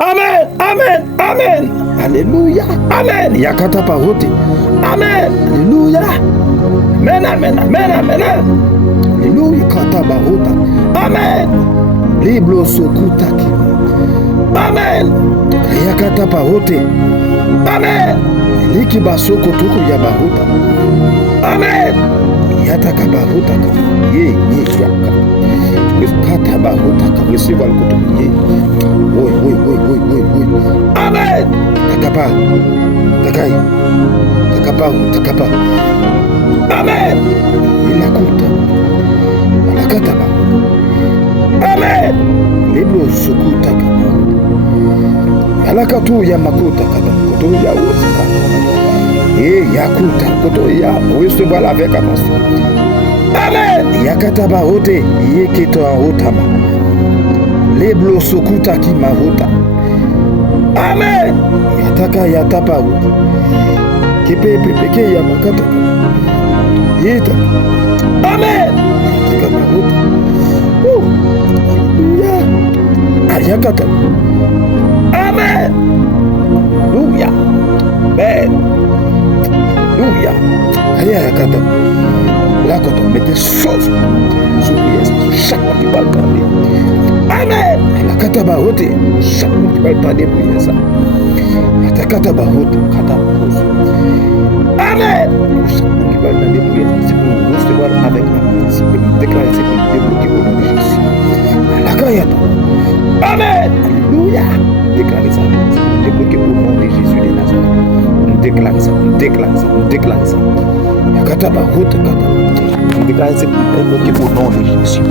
Amen. Amen. Amen. Alléluia. Amen. Yakata parote. Amen. Alléluia. Amen. Amen. Amen. Amen. Alléluia. Kata barota. Amen. Liblo sokutaki. Amen. Yakata parote. Amen. Liki basoko tuku ya barota. Amen. Yataka barota. Ye yaka. Kata barota ka receive al kutu ye. Oui. Amen. Takapa. Takai. Takapa. Amen. Ilakuta. Alakata ba. Amen. Liblo sukuta kama. Alakatu ya makuta kata. Koto ya usta. Yakuta. Koto ya recevoir avec avance. Amen. Yakata ba hote. Yekito en hotama. Liblo sukuta ki mahuta. Amen. Yataka yatapa hote. Kepe ya makata. Yeta. Amen. Yataka mahuta. Hallelujah. Ayakata. Amen. Hallelujah. Amen. Hallelujah. Ayakata. Là, quand on met des choses sur chaque fois qu'il va le parler. Amen. La katabarote. Chaque fois qu'il va le parler pour ça. La katabarote. Amen. Chaque fois qu'il va le parler pour ça. C'est pour recevoir avec un. C'est pour déclarer, c'est pour débloquer au nom de Jésus. La kayata. Amen. Alléluia. Déclarer ça. C'est pour débloquer au nom de Jésus de Nazareth. On déclare ça. La katabarote. On déclare c'est pour débloquer au nom de Jésus.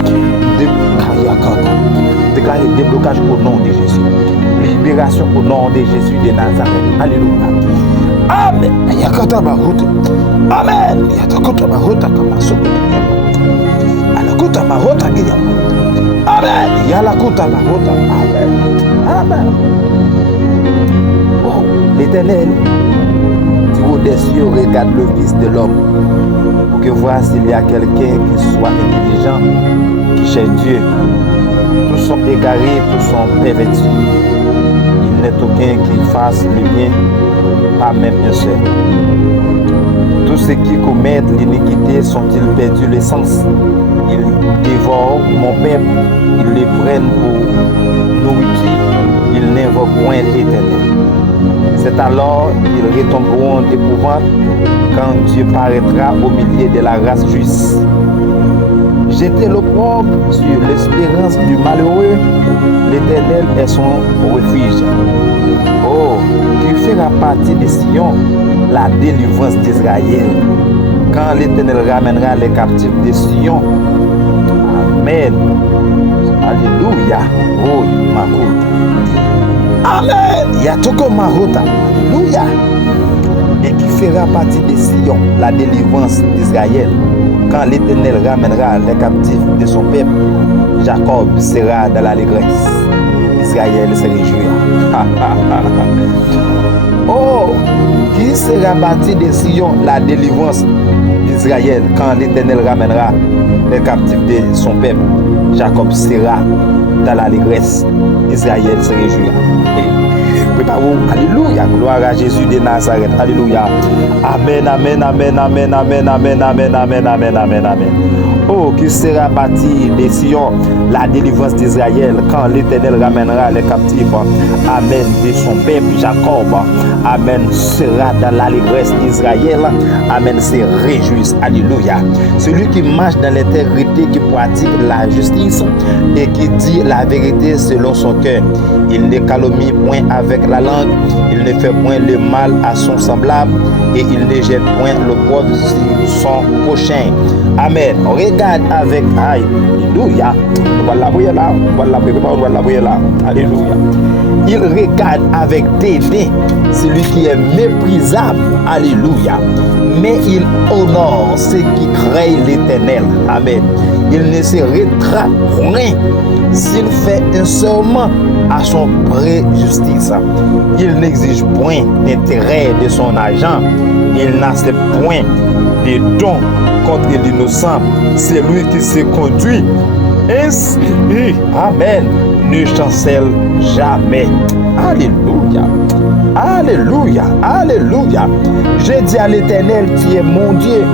Déclarer déblocage au nom de Jésus. Libération au nom de Jésus de Nazareth. Alléluia. Amen. Yakata baruta. Amen. Yatakota baruta kama soko. Alakuta baruta kia. Amen. Yalakuta baruta. Amen. Oh, l'Éternel, du haut des cieux, regarde le fils de l'homme pour que voir s'il y a quelqu'un qui soit intelligent, qui cherche Dieu. Tous sont égarés, tous sont pervertis. Il n'est aucun qui fasse le bien, pas même un seul. Tous ceux qui commettent l'iniquité sont-ils perdus le sens? Ils dévorent mon peuple, ils les prennent pour nourriture, ils n'invoquent point l'Éternel. C'est alors qu'ils retomberont d'épouvante quand Dieu paraîtra au milieu de la race juste. Jeter l'opprobre sur l'espérance du malheureux, l'Éternel est son refuge. Oh, qu'il fera partie de Sion, la délivrance d'Israël, quand l'Éternel ramènera les captifs de Sion. Amen. Alléluia. Oh, Makouta. Amen. Yatoko Mahota. Alléluia. Et qui fera partie de Sion, la délivrance d'Israël, quand l'Éternel ramènera les captifs de son peuple. Jacob sera dans l'allégresse. Israël se réjouira. Oh, qui sera partie de Sion, la délivrance d'Israël, quand l'Éternel ramènera les captifs de son peuple. Jacob sera dans l'allégresse. Israël se réjouira. Préparons. Alléluia. Gloire à Jésus de Nazareth. Alléluia. Amen, amen, amen, amen, amen, amen, amen, amen, amen, amen, amen. Oh, qui sera bâti de Sion, la délivrance d'Israël, quand l'Éternel ramènera les captifs. Amen. De son peuple Jacob. Amen. Sera dans l'allégresse d'Israël. Amen. Se réjouissent. Alléluia. Celui qui marche dans l'intégrité, qui pratique la justice et qui dit la vérité selon son cœur. Il ne calomnie point avec la langue, il ne fait point le mal à son semblable et il ne jette point l'opprobre sur son prochain. Amen. Regarde avec Alléluia. Alléluia. Il regarde avec dédain celui qui est méprisable. Alléluia. Mais il honore ceux qui craignent l'Éternel. Amen. Il ne se rétracte point s'il fait un serment à son pré-justice. Il n'exige point d'intérêt de son argent. Il n'accepte point de dons contre l'innocent. C'est lui qui se conduit ainsi. Amen. Ne chancelle jamais. Alléluia. Alléluia. Alléluia. Je dis à l'Éternel, tu es mon Dieu,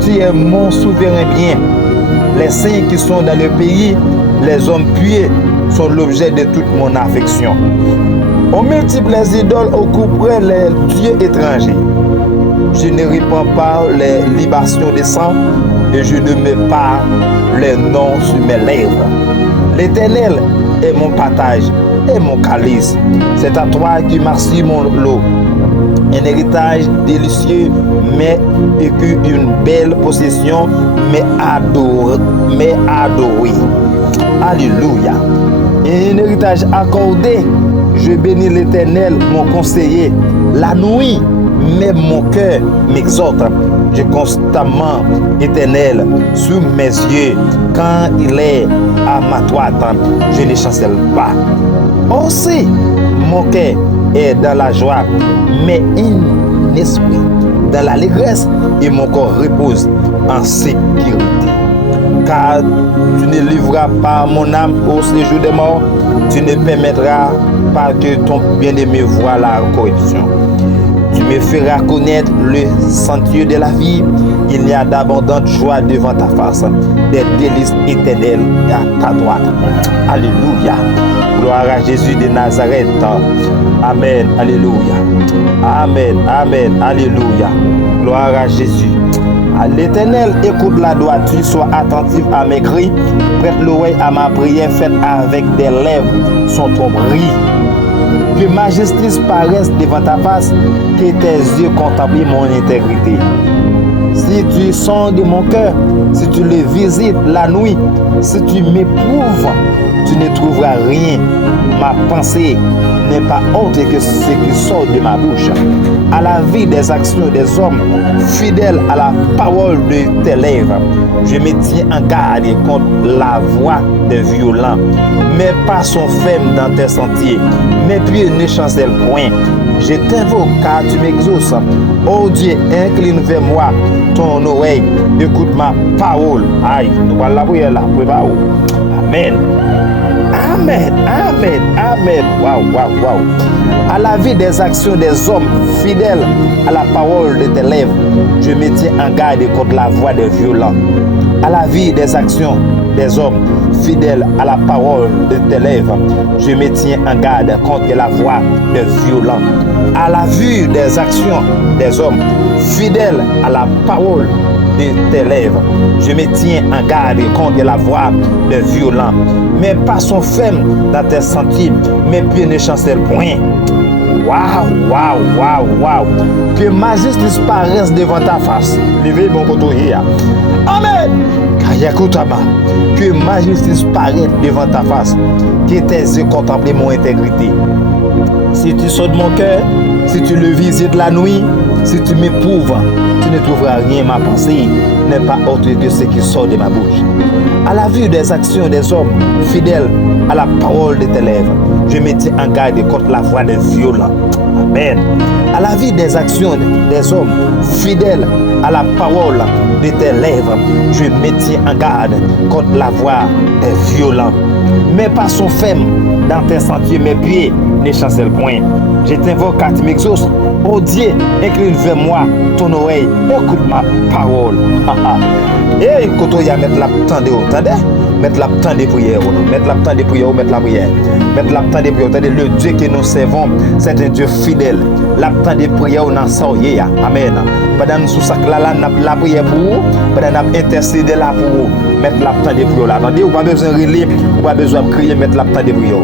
tu es mon souverain bien. Les saints qui sont dans le pays, les hommes pieux, sont l'objet de toute mon affection. On multiplie les idoles, on couperait les dieux étrangers. Je ne répands pas les libations de sang et je ne mets pas les noms sur mes lèvres. L'Éternel est mon partage et mon calice. C'est à toi qui m'assure mon lot. Un héritage délicieux, mais une belle possession, mais adoré. Alléluia. Un héritage accordé. Je bénis l'Éternel, mon conseiller. La nuit, même mon cœur m'exhorte. Je constamment Éternel sous mes yeux. Quand il est à ma droite, je ne chancelle pas. Aussi, mon cœur est dans la joie, mais un esprit dans l'allégresse et mon corps repose en sécurité. Car tu ne livreras pas mon âme au séjour des morts, tu ne permettras pas que ton bien-aimé voie la corruption. Tu me feras connaître le sentier de la vie. Il y a d'abondantes joies devant ta face, des délices éternelles à ta droite. Alléluia. Gloire à Jésus de Nazareth. Amen. Alléluia. Amen. Amen. Alléluia. Gloire à Jésus. À l'Éternel, écoute la droiture, sois attentif à mes cris, prête l'oreille à ma prière faite avec des lèvres, son tromperie. Que ma justice paraisse devant ta face, que tes yeux contemplent mon intégrité. Si tu sondes mon cœur, si tu le visites la nuit, si tu m'éprouves, tu ne trouveras rien. Ma pensée n'est pas autre que ce qui sort de ma bouche. À la vie des actions des hommes, fidèles à la parole de tes lèvres, je me tiens en garde contre la voix des violents. Mes pas sont fermes dans tes sentiers, mes pieds ne chancellent point. Je t'invoque car tu m'exauces. Oh Dieu, incline vers moi ton oreille, écoute ma parole. Aïe, nous allons la prière là, prépare. Amen. Amen, amen, amen. Waouh, waouh, waouh. À la vie des actions des hommes fidèles à la parole de tes lèvres, je me tiens en garde contre la voix des violents. À la vie des actions des hommes fidèles à la parole de tes lèvres, je me tiens en garde contre la voix des violents. À la vue des actions des hommes fidèles à la parole de tes lèvres, je me tiens en garde contre la voix des violents. Mes pas sont fermes dans tes sentiers, mes pieds ne chancellent point. Waouh, waouh, waouh, waouh. Que ma justice paraisse devant ta face. Levez mon côté. Amen. Que ma justice paraisse devant ta face. Que tes yeux contemplent mon intégrité. Si tu sautes mon cœur, si tu le visites la nuit, si tu m'éprouves, tu ne trouveras rien. Ma pensée n'est pas autre que ce qui sort de ma bouche. À la vue des actions des hommes fidèles à la parole de tes lèvres, je me tiens en garde contre la voix des violents. Amen. À la vue des actions des hommes fidèles à la parole de tes lèvres, je me tiens en garde contre la voix des violents. Mes pas sont fermes dans tes sentiers, mes pieds ne chancellent point. Je t'invoque car tu m'exauces. Oh Dieu, incline vers moi ton oreille, écoute ma parole. Et quand on y a mettre la temps de mettre la temps de prière, mettre la temps de prière, mettre la prière, mettre la temps de prière. Le Dieu que nous servons, c'est un Dieu fidèle. La temps de prière, on en sort. Amen. Pendant nous sous ça la prière pour vous, pendant nous intercéder là pour vous, mettre la temps de prière là. Attendez, vous pas besoin de relire, vous pas besoin de crier, mettre la temps de prière.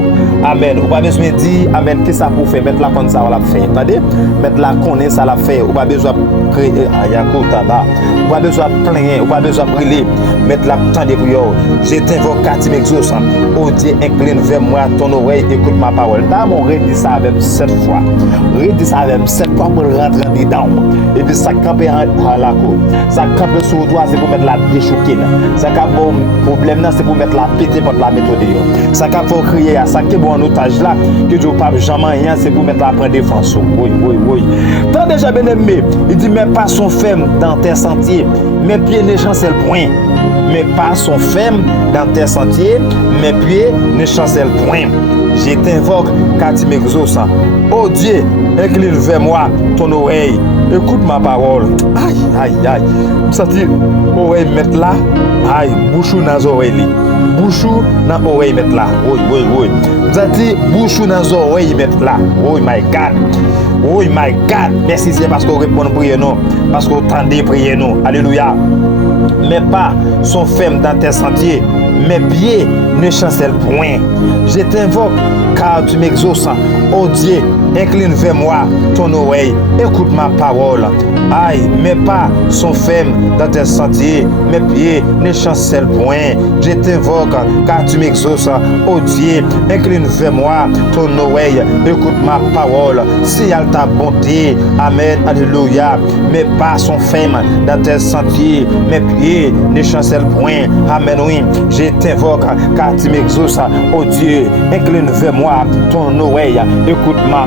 Amen. Vous pas besoin de dire, amen, qu'est-ce que ça pour faire, mettre la comme ça, on l'a fait. Attendez, mettre la connaître, ça l'a fait. Vous pas besoin de crier, ayakotaba. Vous pas besoin de plaindre, vous pas besoin de brûler, mettre la temps de prière. Je t'invoque car tu m'exauces. Oh Dieu, incline vers moi ton oreille, écoute ma parole. Là, mon redis ça avec 7 fois. Redis ça avec 7 fois pour rentrer dedans. Et puis ça campe à la cour. Ça campe sur toi, c'est pour mettre la déchouquée. Ça campe au problème, c'est pour mettre la pété pour la méthode. Ça campe pour crier, ça qui est bon en otage là, que Dieu pas jamais rien, c'est pour mettre la prendre défense. Oui, oui, oui. Tant déjà bien aimé, il dit, mes pas sont fermes dans tes sentiers, mes pieds ne chancellent point. Mes pas sont fermes dans tes sentiers, mes pieds ne chancellent point. Je t'invoque car tu m'exauces. Oh Dieu, incline vers moi ton oreille. Écoute ma parole. Aïe, aïe, aïe. Je sens oreille mettre là. Aïe, bouchou dans les oreilles. Bouchou dans les oreilles mettre là. Oui, oui, oui. Je sens bouchou dans les oreilles mettre là. Oh my God. Oh my God. Merci, c'est parce qu'on répond à prière, non. Parce qu'on tendait prier, non. Alléluia. Mes pas sont fermes dans tes sentiers. Mes pieds ne chancellent point. Je t'invoque car tu m'exauces. Oh Dieu, incline vers moi ton oreille. Écoute ma parole. Aïe, mes pas sont fermes dans tes sentiers. Mes pieds ne chancellent point. Je t'invoque car tu m'exauces. Oh Dieu, incline vers moi ton oreille. Écoute ma parole. Signale ta bonté. Amen. Alléluia. Mes pas sont fermes dans tes sentiers. Mes pieds ne chancellent point. Amen. Oui. Je t'invoque car tu m'exauces. Oh Dieu, incline vers moi ton oreille. Écoute ma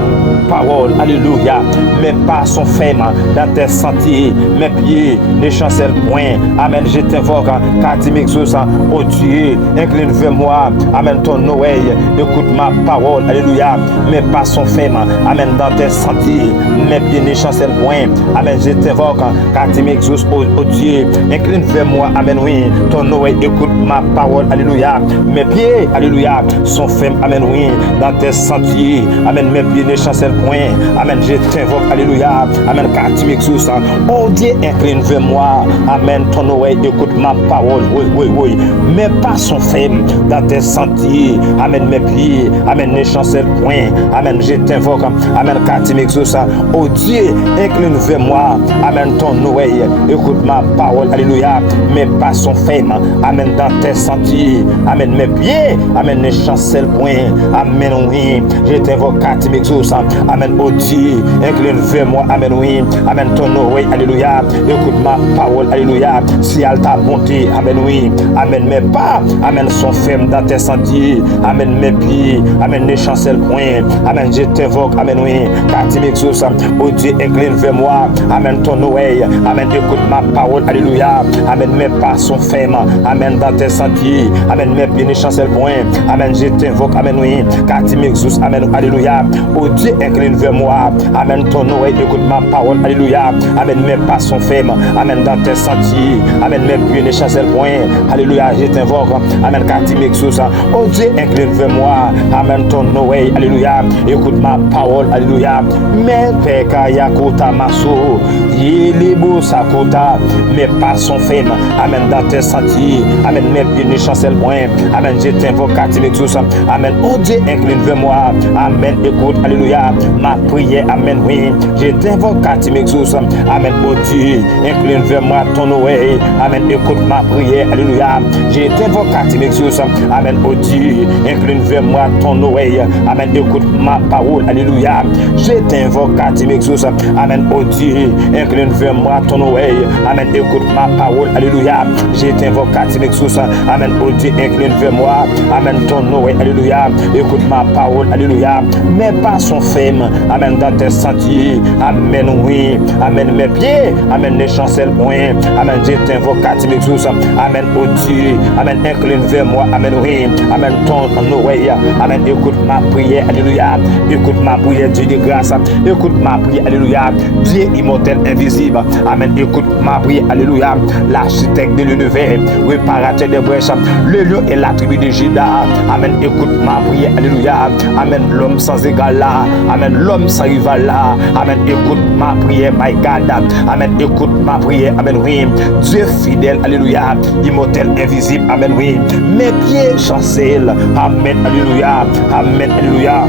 parole. Alléluia. Mes pas sont fermes dans tes sentiers. Mes pieds ne chancellent point. Amen. Je t'invoque car tu m'exauces. Oh Dieu, incline vers moi. Amen. Ton oreille. Écoute ma parole. Alléluia. Mes pas sont fermes. Amen. Dans tes sentiers. Mes pieds ne chancellent point. Amen. Je t'invoque car tu m'exauces. Oh Dieu, incline vers moi. Amen. Oui. Ton oreille. Écoute ma parole. Alléluia. Mes pieds. Alléluia. Sont fermes. Amen. Oui. Dans tes sentiers. Amen. Mes pieds ne chancellent point. Amen. Je t'invoque. Alléluia. Amen. Car tu m'exauces. Oh Dieu, incline vers moi. Amen. Ton oreille. Écoute ma parole. Oui, oui, oui. Mes pas sont fermes dans tes sentiers. Amen. Mes pieds. Amen. Ne chancellent point. Amen. Je t'invoque. Amen. Car tu m'exauces. Oh Dieu, incline vers moi. Amen. Ton oreille. Écoute ma parole. Alléluia. Mes pas sont fermes. Amen. Dans tes sentiers. Amen. Mes pieds. Amen. Ne chancellent point. Amen. Oui. Je t'invoque car tu m'exauces. Amen. Oh Dieu, incline vers moi. Amen. Oui. Amen. Ton oreille. Alléluia. Écoute ma parole. Alléluia. Si elle ta bonté. Amen. Oui. Amen. Mes pas. Amen. Sont fermes dans tes sentiers. Amen. Mes pieds. Amen. Ne chancellent point. Amen. Je t'invoque. Amen. Oui. Car tu m'exauces. Oh Dieu, incline vers moi. Amen. Ton oreille. Amen. Écoute ma parole. Alléluia. Amen. Mes pas sont fermes. Amen. Dans tes sentiers. Amen. Mes pieds ne chancellent point. Amen. Je t'invoque. Amen. Oui. Car tu m'exauces. Amen. Alléluia. Oh Dieu, incline vers moi. Amen. Ton oreille. Écoute ma parole. Alléluia. Amen. Mes pas sont fermes. Amen. Dans tes sentiers. Amen. Mes pieds ne chancellent point. Alléluia. Je t'invoque. Amen. Car tu m'exauces. Oh Dieu, incline vers moi. Amen. Ton oreille. Alléluia. Écoute ma parole. Alléluia. Mes peka yakota maso. Yelibo sakota. Mes pas sont fermes. Amen. Dans tes sentiers. Amen. Mes pieds ne chancellent point. Amen. Je t'invoque. Car tu m'exauces. Amen. Oh Dieu, incline vers moi. Amen. Écoute. Alléluia. Ma prière. Amen. Oui. Je t'invoque. Car tu m'exauces. Amen. Oh Dieu, incline vers moi ton oreille. Amen. Écoute ma prière. Alléluia. Je t'invoque car tu m'exauces. Amen. Oh Dieu, incline vers moi ton oreille. Amen. Écoute ma parole. Alléluia. Je t'invoque car tu m'exauces. Amen. Oh Dieu, incline vers moi ton oreille. Amen. Écoute ma parole. Alléluia. Je t'invoque car tu m'exauces. Amen. Oh Dieu, incline vers moi. Amen. Ton oreille. Alléluia. Écoute ma parole. Alléluia. Mes pas sont fermes. Amen. Dans tes sentiers. Amen. Oui. Amen. Mes pieds. Amen. Ne chancellent point. Amen. Je t'invoque car tu m'exauces. Amen. Oh Dieu. Amen. Incline vers moi. Amen. Oui. Amen. Ton oreille. Amen. Écoute ma prière. Alléluia. Écoute ma prière. Dieu de grâce. Écoute ma prière. Alléluia. Dieu immortel, invisible. Amen. Écoute ma prière. Alléluia. L'architecte de l'univers. Réparateur des brèches. Le lion et la tribu de Juda. Amen. Écoute ma prière. Alléluia. Amen. L'homme sans égal là. Amen. L'homme sans rival là. Amen. Écoute ma prière. My God. Amen. Écoute ma prière. Amen. Oui. Dieu fidèle. Alléluia. Immortel, invisible. Amen. Oui. Mes pieds chancellent. Amen. Alléluia. Amen. Alléluia.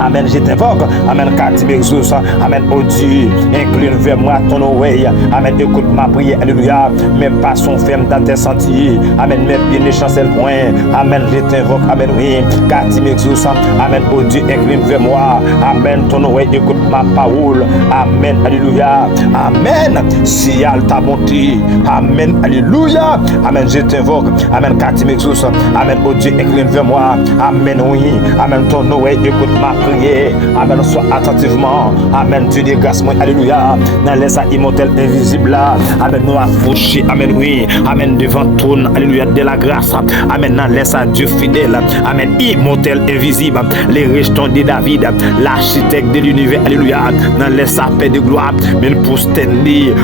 Amen. Je t'invoque. Amen. Car tu m'exauces. Amen. Oh Dieu, incline vers moi ton oreille. Amen. Écoute ma prière. Alléluia. Mes pas sont fermes dans tes sentiers. Amen. Mes pieds ne chancellent point. Amen. Je t'invoque. Amen. Oui. Car tu m'exauces. Amen. Oh Dieu, incline vers moi. Amen. Ton oreille. Écoute ma parole. Amen. Alléluia. Amen. Si elle ta bonté. Amen. Alléluia. Amen. Je t'invoque. Amen. Car tu m'exauces. Amen. Oh Dieu, incline vers moi. Amen. Oui. Amen. Ton oreille. Écoute ma prière. épargné. Amen, soit attentivement. Amen, Dieu de grâce, moi, alléluia. Dans les immortels invisibles là. Amen, nous approcher. Amen, oui. Amen, devant trône, alléluia, de la grâce. Amen, dans les Dieu fidèle. Amen, immortel invisible. Les rejetons de David, l'architecte de l'univers, alléluia. Dans les paix de gloire, mais pour se tenir.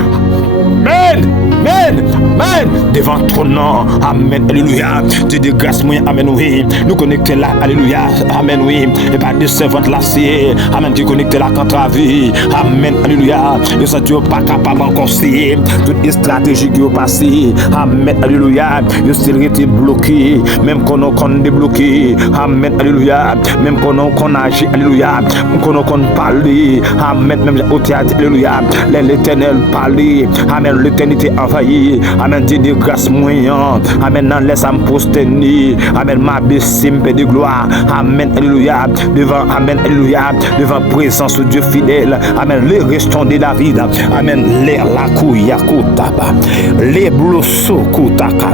Amen. Amen. Amen. Devant ton nom. Amen. Alléluia. Dieu de grâce, moi. Amen. Oui. Nous connecter là. Alléluia. Amen. Oui. Et pas de servante là. C'est. Amen. Qui connecter là contre la vie. Amen. Alléluia. Et ça, Dieu pas capable encore c'est. Toutes les stratégies qui ont passé. Amen. Alléluia. Ils still été bloqués. Même qu'on a débloqué. Amen. Alléluia. Même qu'on agit. Alléluia. Qu'on parler. Amen. Même au théâtre. Alléluia. L'éternel parler. Amen. L'éternité envahie. Amen. Dieu de grâce moyen. Amen. Nan laisse me postenir. Amen. Ma bessim paix de gloire. Amen. Alléluia. Devant. Amen. Alléluia. Devant présence de Dieu fidèle. Amen. Les restants de David. Amen. Les lakuya kutaba. Les blosso kutaka.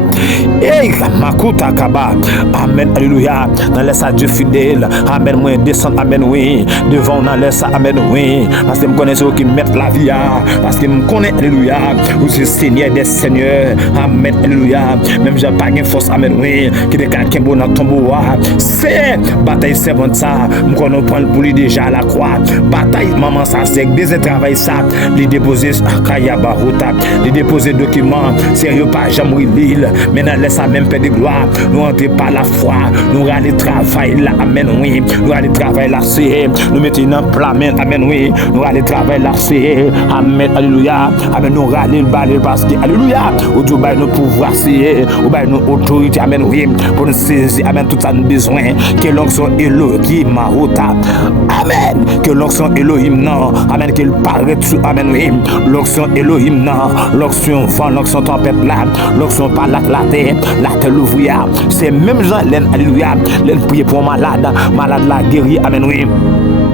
Et makutakaba. Amen. Alléluia. Nan laisse Dieu fidèle. Amen. Moi descend. Amen. Oui. Devant. Nan laisse. Amen. Oui. Parce que me connais ceux qui mettent la vie. Parce que me connais. Alléluia. Vous êtes Seigneur des Seigneurs. Amen. Alléluia. Même j'ai pas de force. Amen. Oui. Qui décale qui est bon dans ton bois. C'est bataille servante ça. Nous connaissons prendre pour lui déjà à la croix. Bataille maman ça c'est des travail ça. Les déposer Kayaba Rota. Les déposer documents. Sérieux pas jamais l'île. Maintenant laisse ça même paix de gloire. Nous entrer par la foi. Nous aller travail là. Amen. Oui. Nous aller travail là. C'est. Nous mettons dans plat. Amen. Oui. Nous aller travail là. C'est. Amen. Alléluia. Amen. Nous aller le balai parce que alléluia. Ou Dieu bail nos pouvoirs c'est. Ou bail nos autorités. Amen. Oui. Pour nous saisir. Amen. Tout ça nous besoin. Que l'onction Elohim Mahota. Amen. Que l'onction Elohim non. Amen. Qu'il paraît tout. Amen. Oui. L'onction Elohim non. L'onction vent. L'onction tempête là. L'onction par la terre. La terre l'ouvrière. C'est même gens. Alléluia. L'aine prier pour malade. Malade la guéri. Amen. Oui.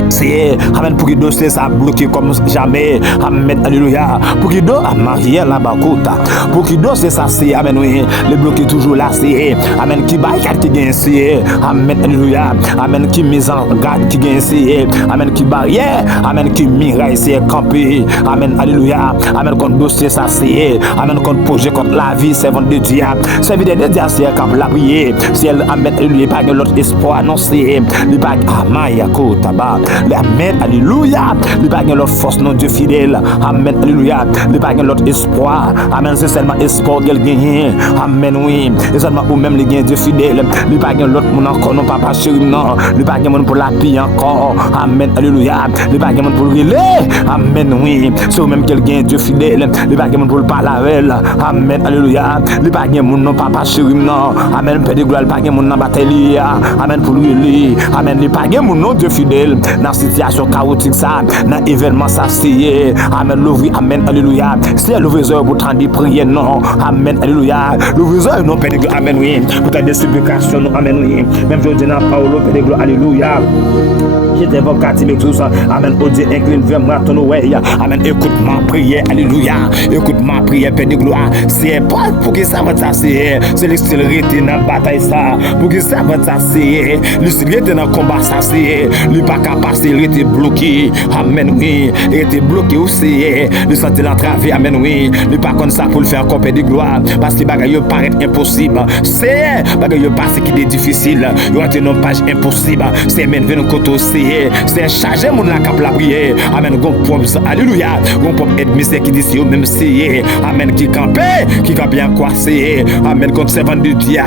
C'est amen pour qu'il dossier ça bloqué comme jamais. Amen. Alléluia. Pour qu'il doit marier la bakota. Pour qu'il dossier ça c'est amen oui. Le bloqué toujours là c'est amen qui bail qui gagne c'est amen. Alléluia. Amen qui mise en garde qui gagne c'est amen qui barrière amen qui miraille c'est campé. Amen. Alléluia. Amen contre dossier ça c'est amen contre projet contre la vie servante de Dieu. Serviteur de Dieu c'est camp la prier. C'est amen. Alléluia. Pas l'autre espoir non c'est le pas amaya kota ba. Amen, alléluia. Il n'y a pas de force, non Dieu fidèle. Amen, alléluia. Il n'y a pas de espoir. Amen, c'est seulement espoir qu'elle gagne. Amen, oui. C'est seulement ou même les gagne Dieu fidèle. Il n'y a pas de l'autre monde encore, non, papa chéri, non. Il n'y a pas de monde pour la paix encore. Amen, alléluia. Il n'y a pas de monde pour le relais. Amen, oui. C'est ou même qu'elle gagne Dieu fidèle. Il n'y a pas de monde pour le parler avec elle. Amen, alléluia. Il n'y a pas de monde, non, papa chéri, non. Amen, Père de gloire, il n'y a pas de monde dans la bataille. Amen, pour le relais. Amen, il n'y a pas de monde, non, Dieu fidèle. Dans situation chaotique ça, dans événement ça c'est amen l'ouvrir amen alléluia. C'est l'ouvrir pour tendre des prières non amen alléluia. L'ouvrir non Père de gloire amen oui. Pour tendre des supplications non amen oui. Même je dis dans Paulo Père de gloire alléluia. J'étais vocatif avec tout ça. Amen. Oh Dieu, incline vers moi ton oreille. Amen. Écoute ma prière. Alléluia. Écoute ma prière, Père de gloire. C'est pas pour que ça va c'est. C'est l'extériorité dans la bataille ça. Pour que ça va c'est. L'extériorité dans le combat ça c'est. Le pas capable, il était bloqué. Amen. Oui. Il était bloqué aussi. Le sentir l'entraver. Amen. Oui. Le pas comme ça pour le faire encore, Père de gloire. Parce que bagaille paraît impossible. C'est bagaille passe qui est difficile. Il y a une page impossible. C'est même venir côté aussi. C'est chargé mon la cap la prière. Amen. Gon propre alléluia. Gon propre admission qui dit si même c'est amen qui campe bien quoi c'est amen contre servant de Dieu.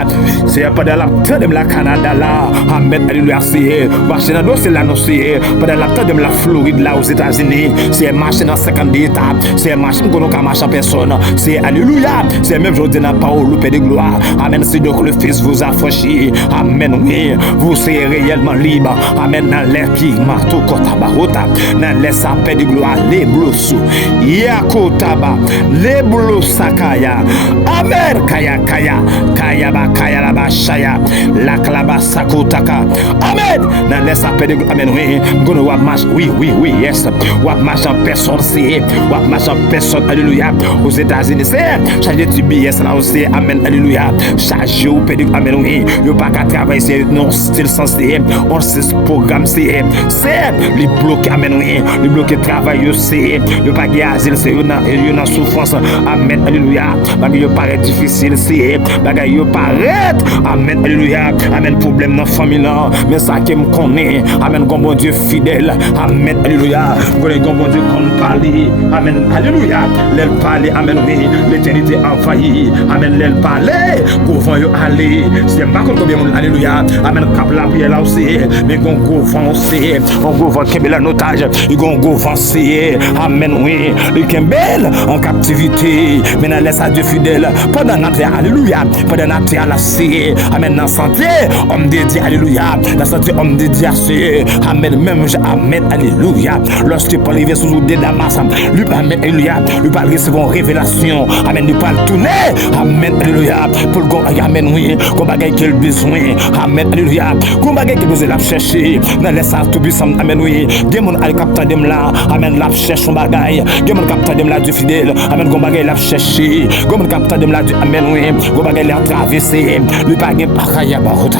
C'est pas dans la terre de la Canada là. Amen. Alléluia. C'est marcher dans c'est l'annoncer pas dans la terre de la Floride là aux États-Unis. C'est marcher dans 50 états. C'est marcher qu'on a marcher en personne. C'est alléluia. C'est même aujourd'hui dans Paulo Père de gloire. Amen. C'est donc le Fils vous a franchi. Amen. Oui. Vous serez réellement libre. Amen. Dans l'air qui marteau kotabarota dans les sapins de gloire les blousous yakotaba les blousous kaya amen kaya kaya ba kaya la ba shaya la klaba sakotaka amen dans les sapins de gloire amen oui Gonna wap marche, oui, yes. Wap marche en personne, c'est. Wap marche en personne, alléluia. Aux États-Unis, c'est. Chargé du billet, là aussi, amen, alléluia. Chargé ou pédic, amen, oui. Yo pas qu'à travailler, c'est non style sensé. On sait ce programme, c'est. Les bloqués, amen, oui. Les bloqués travail, c'est. Yo pas qu'à asile, c'est. Yo dans souffrance, amen, alléluia. Bagay yo paraît difficile, c'est. Bagay yo paraît, amen, alléluia. Amen, problème dans la famille, mais ça qui me connaît, amen, bon Dieu fidèle, amen, alléluia. Bon Dieu qu'on parle, amen, alléluia. L'aile parler, amen, oui, l'éternité envahie, amen, l'aile parler, gouvant yo aller, c'est pas contre combien monde, alléluia, amen, cap la prière là aussi, mais qu'on gouvant aussi, on gouvant Kembel en otage, il gon gouvant c'est, amen, oui, le Kembel en captivité, maintenant laisse à Dieu fidèle, pendant notre alléluia, pendant notre à la c'est, amen, dans santé, homme dédié, alléluia, dans santé, homme dédié à c'est, amen, même, amen, alléluia, lorsque Paul arrive sous des Damas, lui, amen, alléluia, lui parle recevoir une révélation, amen, lui parle tourner, amen, alléluia, pour le amen, oui, qu'on bagaille qu'il besoin, amen, alléluia, qu'on bagaille qu'il besoin, la chercher, dans les salles tout puissant, amen, oui, des mon al capteur de là, amen, la cherche son bagaille, des mon capteur de là du fidèle, amen, qu'on bagaille la chercher, qu'on mon capteur de là du amen, oui, qu'on bagaille la traverser, lui pas gain pakaya barota,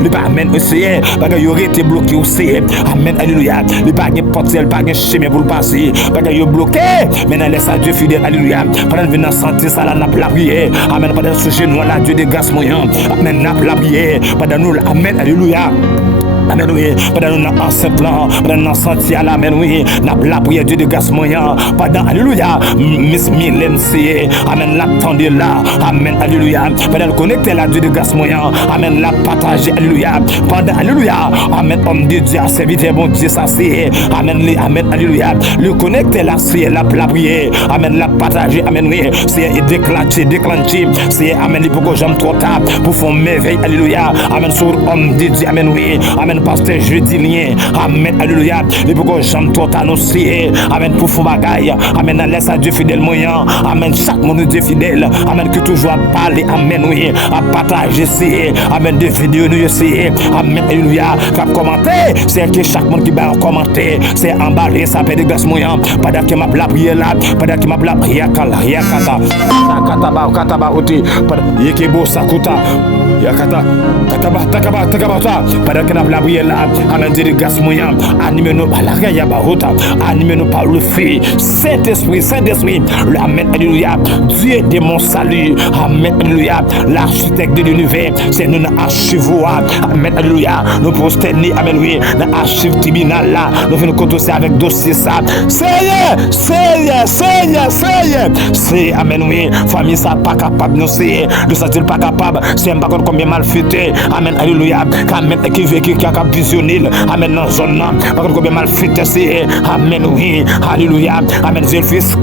lui pas amen, aussi, bagaille aurait été bloqué aussi, amen, alléluia, lui pas gain portiel, pas gain chemin pour le passer, bagaille yo bloqué, maintenant laisse à Dieu fidèle, alléluia, pendant venir sentir ça là, n'a pas prier, amen, pendant ce genou là, Dieu de grâce moyen, amen, n'a pas prier, pendant nous, amen, alléluia. Amen, oui, pendant nous enceinte là, pendant nous senti à l'amen, oui, n'a la prière Dieu de grâce moyen, pendant, alléluia, Miss Mylène, c'est, amen, l'attendez là, amen, alléluia, pendant le connecter là, Dieu de grâce moyen, amen, la partager, alléluia, pendant, alléluia, amen, homme de Dieu, serviteur, bon Dieu, ça c'est, amen, alléluia, le connecter là, c'est la prière, amen, la partager, amen, oui, c'est déclencher, c'est, amen, il faut que j'aime trop tard, pour faire merveille, alléluia, amen, sur homme de Dieu, amen, oui, amen, pasteur jeudi lien, amen, alléluia, il faut que j'aime trop annoncer, amen, pour faire bagaille, amen, laisse à Dieu fidèle moyen, amen, chaque monde Dieu fidèle, amen, que toujours à parler, amen, oui, à partager, c'est, amen, des vidéos, nous, c'est, amen, alléluia, qu'à commenter, c'est que chaque monde qui va commenter, c'est emballé, ça fait de grâce moyen, pendant que ma prière là, pendant que ma prière, kataba, oti, yekebo sakuta, yakata, takaba, pendant que la prière là, amen, Dieu de grâce moyen, animez-nous par la raya barota, animez-nous par le feu, Saint-Esprit, amen, alléluia, Dieu de mon salut, amen, alléluia, l'architecte de l'univers, c'est nous dans l'archive, amen, alléluia, nous prosterner, amen, oui, dans l'archive tribunal là, nous venons contosser avec dossier ça, Seigneur, c'est, amen, oui, famille ça pas capable, nous c'est, nous ça pas capable, c'est pas contre combien mal fêté, amen, alléluia, amen, qui a visionné, amen, dans zone là, pas contre combien mal fêté, c'est, amen, oui, alléluia, amen, Dieu fiscé,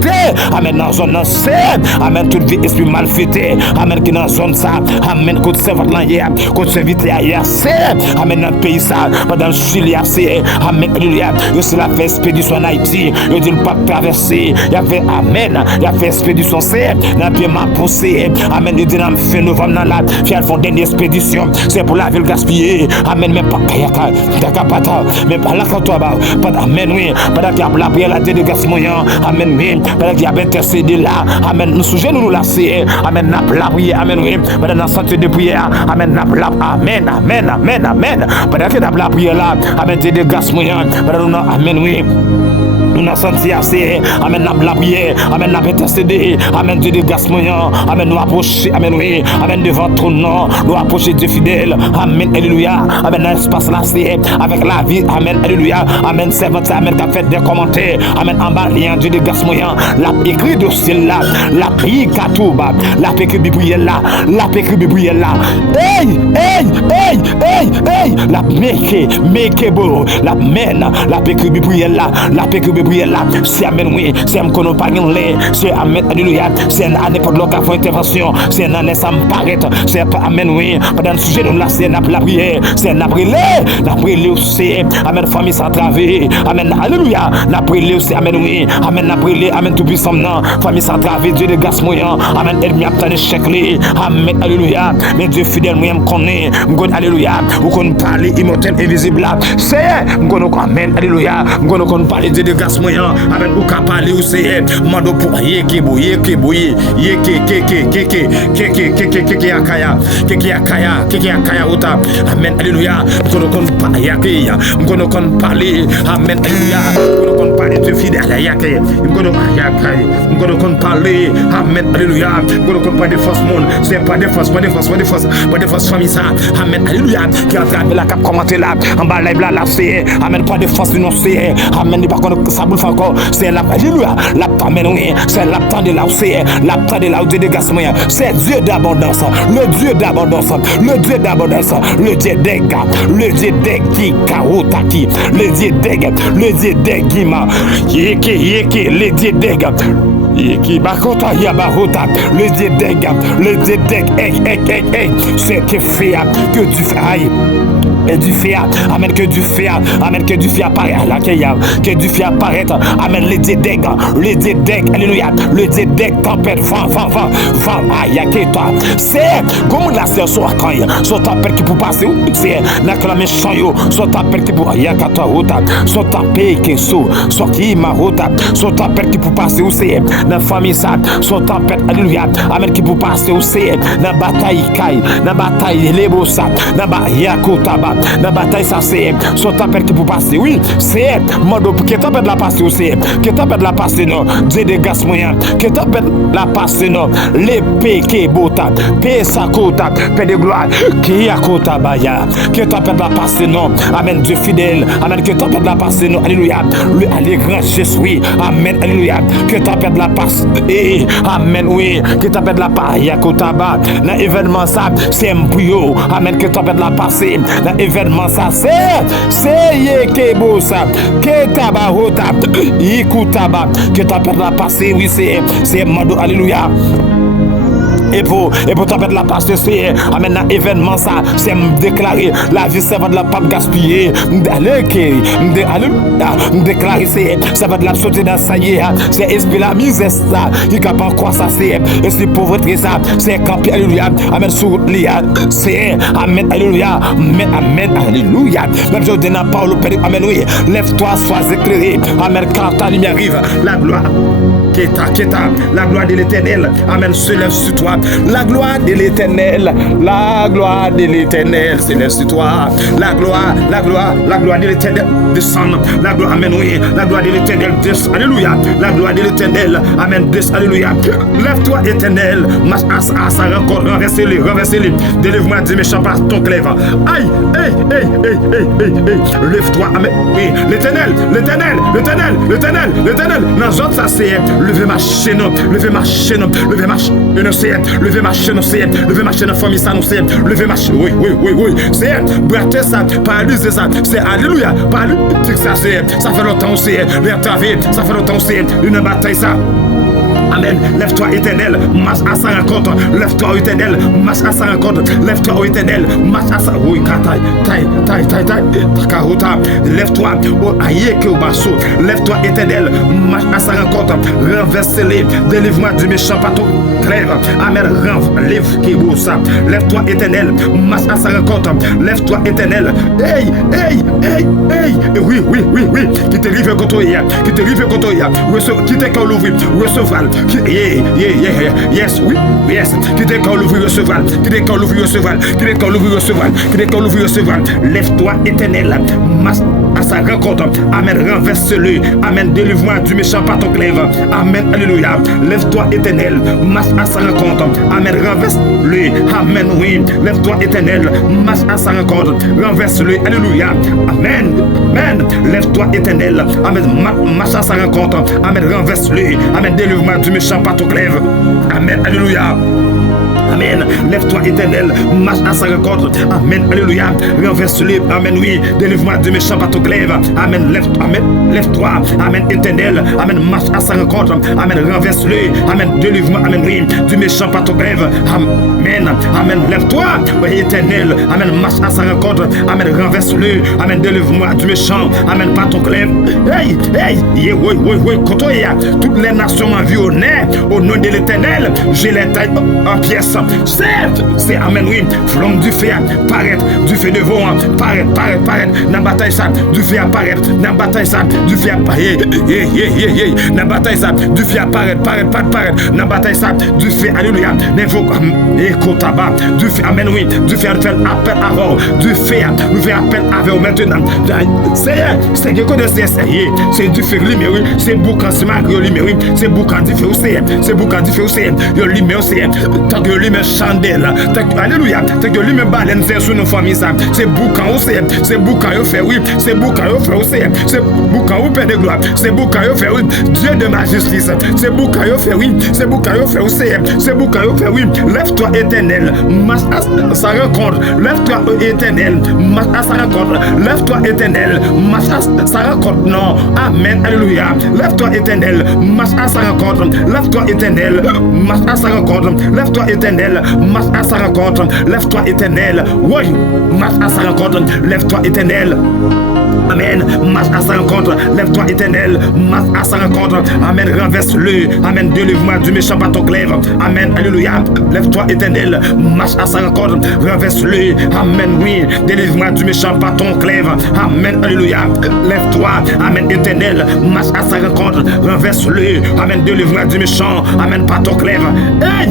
amen, dans zone là, c'est, amen, tout vie esprit mal fêté, amen, qui dans zone ça, amen, contre servante là hier, contre serviteur hier, c'est, amen, dans le pays ça, dans le Chili, c'est, amen, alléluia, yo c'est la fait expédition en Haïti, yo dit le pape traversé, il y avait, amen, il y a fait expédition, c'est, dans le pays m'a poussé, amen, yo dit dans le fin novembre, dans la, fier font dernière expédition, c'est pour la ville gaspillée, amen, même pas, mais pas là quand toi, amen, oui, pendant qu'il y a la prière, la de grâce moyen, amen, oui, pendant qu'il y a intercédé là, amen, nous sujets nous la c'est, amen, n'a la prière, amen, oui, pendant la santé de prière, amen, n'a la, amen, pendant qu'il y a la prière là, amen, de grâce moyen, pendant nous, amen, oui, nous n'avons senti assez, amen, n'a la prière, amen, n'a intercédé, amen, Dieu de grâce moyen, amen, nous approcher, amen, oui, amen, devant ton nom, nous approcher Dieu fidèle, amen, alléluia, amen, dans l'espace là, c'est, avec la vie, amen, alléluia, amen, servante, amen, qui a fait des commentaires, amen, en bas, lien, Dieu de grâce moyen, la écrit de style là, la prière katouba, la pécube prière là, la pécube prière là, hey, la meke beau, la mène, la pécube prière là, la pécube prière là, c'est amen, oui, c'est un qu'on pas gagné, c'est amen, alléluia, c'est un année pour l'occasion intervention, c'est un année ça me paraît, c'est amen, oui, pendant le sujet de là, c'est la prière, c'est un après la prière aussi, amen, famille sans travail, amen, alléluia, la prière aussi, amen, oui, amen, la prière, amen, tout puissant, non, famille sans travail, Dieu de grâce moyen, amen, ennemi a obtenu chèque, amen, alléluia, mais Dieu fidèle, moi, me connaît, alléluia, vous qu'on parle immortel invisible là, c'est, amen, alléluia, qu'on parle Dieu de grâce moyen, amen, ou qu'à parler aussi, mando pour yeke akaya uta, amen, alléluia, qu'on parler, amen, alléluia, qu'on parler de fidèle à yake, qu'on parler, amen, alléluia, qu'on parler de fausse monde, c'est pas de fausse famille ça, amen, alléluia, qui a attrapé la cap commenter là, en bas live là, c'est, amen, pas de fausse non c'est, amen, pas qu'on ça bouffe encore, c'est la, alléluia, la amen, c'est la temps de là où c'est, la temps de là où Dieu de grâce moyen, c'est Dieu d'abondance, le Dieu d'abondance, le Dieu d'abondance, le Dieu des gars, le Dieu des qui kaotaki, le Dieu des gima, yeke, le Dieu des gars. Yeki bakota yabarota, le Dieu des gars, le Dieu des c'est que fait que tu fais. Et du feu, amen, que du feu, amen, que du feu apparaît, là, que du feu apparaît, amen, le Dieu des gars, alléluia, le Dieu des tempêtes, vent, aïe, que toi, c'est, comme la sœur soit quand soit tempête qui peut passer, c'est, n'a que la méchant, soit tempête qui peut, aïe, que toi, soit tempête qui soit qui m'a rota, soit tempête qui peut passer aussi, dans famille ça, soit tempête, alléluia, amen, qui peut passer aussi, dans bataille, dans bataille, les beaux ça, dans bataille, dans bataille ça c'est son tempête qui pour passer oui c'est mode que tempête la passer aussi que tempête la passer non Dieu de grâce moyen que tempête la passer non l'épée qui bota paix sa kota paix de gloire qui a kota baya que tempête la passer non amen Dieu fidèle amen que tempête la passer non alléluia lui allez grand Jésus oui amen alléluia que tempête la passe et amen oui que tempête la passe ya kota ba dans événement ça c'est un brio amen que tempête la passer événement ça c'est yekebo ça que tabarota ikutaba que t'as perdu la passé oui c'est mando alléluia et pour t'empêcher la passer c'est amen dans événement ça c'est me déclarer la vie ça va de la pas gaspiller d'aller déclarer c'est ça va de la sauter dans ça y est c'est esprit la misère ça qui capable quoi ça c'est esprit pauvreté ça c'est camper alléluia amen sur lia c'est amen alléluia amen alléluia même je donne la parole au Père amen oui lève-toi sois éclairé amen quand ta lumière arrive la gloire Keta, la gloire de l'Éternel, amen, se lève sur toi. La gloire de l'Éternel, se lève sur toi. La gloire de l'Éternel descend. La gloire, amen, oui, la gloire de l'Éternel descend. Alléluia. La gloire de l'Éternel, amen, descend. Alléluia. Lève-toi, Éternel, marche à sa rencontre, renversez-les. Délivre-moi du méchant par ton clèvre. Aïe, lève-toi, amen, oui, l'Éternel, dans autres, ça c'est lever ma chaîne, lever ma chaîne, famille ça nous c'est, lever ma chaîne, oui, c'est, brater ça, paralyser ça, c'est alléluia, paralytique ça c'est, ça fait longtemps aussi, ça fait longtemps aussi, une bataille ça. Amen. Lève-toi éternel, marche à sa rencontre. Lève-toi éternel, marche à sa rencontre. Lève-toi éternel, marche à sa. Oui, takarota. Lève-toi, aïe que au basso. Lève-toi éternel, marche à sa rencontre. Renverse-les, délivre-moi du méchant pato. Clève. Amen. Lève qui beau ça. Lève-toi éternel, marche à sa rencontre. Lève-toi éternel. Hey. Oui. Qui te livre contre hier. Qui te livre contre hier. Qui te quand l'ouvrir. Recevoir. Yes. Qui te quand l'ouvrir recevoir. Lève-toi éternel. Marche à sa rencontre. Amen. Renverse-le. Amen. Délivre-moi du méchant par ton clève. Amen. Alléluia. Lève-toi éternel. Marche à sa rencontre. Amen. Renverse-le. Amen. Oui. Lève-toi éternel. Marche à sa rencontre. Renverse-le. Alléluia. Amen. Lève-toi éternel. Amen. Marche à sa rencontre. Amen. Renverse-le. Amen. Délivre-moi du méchant par ton clève. Amen. Alléluia. Amen. Lève-toi, éternel. Marche à sa rencontre. Amen. Alléluia. Renverse-le. Amen. Oui. Délivre-moi du méchant par ton glaive. Amen. Lève-toi. Amen. Éternel. Amen. Marche à sa rencontre. Amen. Renverse-le. Amen. Délivre-moi. Amen. Oui. Du méchant par ton glaive. Amen. Amen. Lève-toi. Oui, éternel. Amen. Marche à sa rencontre. Amen. Renverse-le. Amen. Délivre-moi du méchant. Amen. Par ton glaive. Hey. Hey. Oui. Kotoya. Toutes les nations m'environnent. Au nom de l'éternel. Je les taille en pièces. C'est amen, oui. Flamme du feu apparaître, du feu de vent paraître. Dans bataille ça, du feu apparaître. Dans bataille ça, du feu apparaître. Dans bataille ça, du feu apparaître. Dans bataille ça, du feu, alléluia. Écoute tabac, du feu, amen, oui. Du feu fait appel avant. Du feu, nous fait appel avant maintenant. C'est que c'est du feu, oui. C'est boucan, c'est ma gueule, oui. C'est boucan du feu, c'est boucan du feu, c'est tant que lui me chandelle, alléluia, tant que lui me baleine c'est sur nos familles ça, c'est boucan aussi, c'est boucan yo fait oui, c'est boucan yo fait aussi, c'est boucan ou père de gloire, c'est boucan yo fait oui, Dieu de ma justice, c'est boucan yo fait oui, c'est boucan yo fait aussi, c'est boucan yo fait oui, lève-toi éternel, marche à sa rencontre, lève-toi éternel, marche à sa rencontre, lève-toi éternel, marche à sa rencontre, non, amen, alléluia, lève-toi éternel, marche à sa rencontre, lève-toi éternel, marche à sa rencontre, lève-toi éternel, marche à sa rencontre, lève-toi éternel, oui, marche à sa rencontre, lève-toi éternel. Amen. Marche à sa rencontre. Lève-toi éternel. Marche à sa rencontre. Amen. Renverse-le. Amen. Délivre-moi du méchant par ton glaive. Amen. Alléluia. Lève-toi éternel. Marche à sa rencontre. Renverse-le. Amen. Oui. Délivre-moi du méchant par ton glaive. Amen. Alléluia. Lève-toi. Amen. Éternel. Marche à sa rencontre. Renverse-le. Amen. Délivre-moi du méchant. Amen. Par ton glaive. Hey!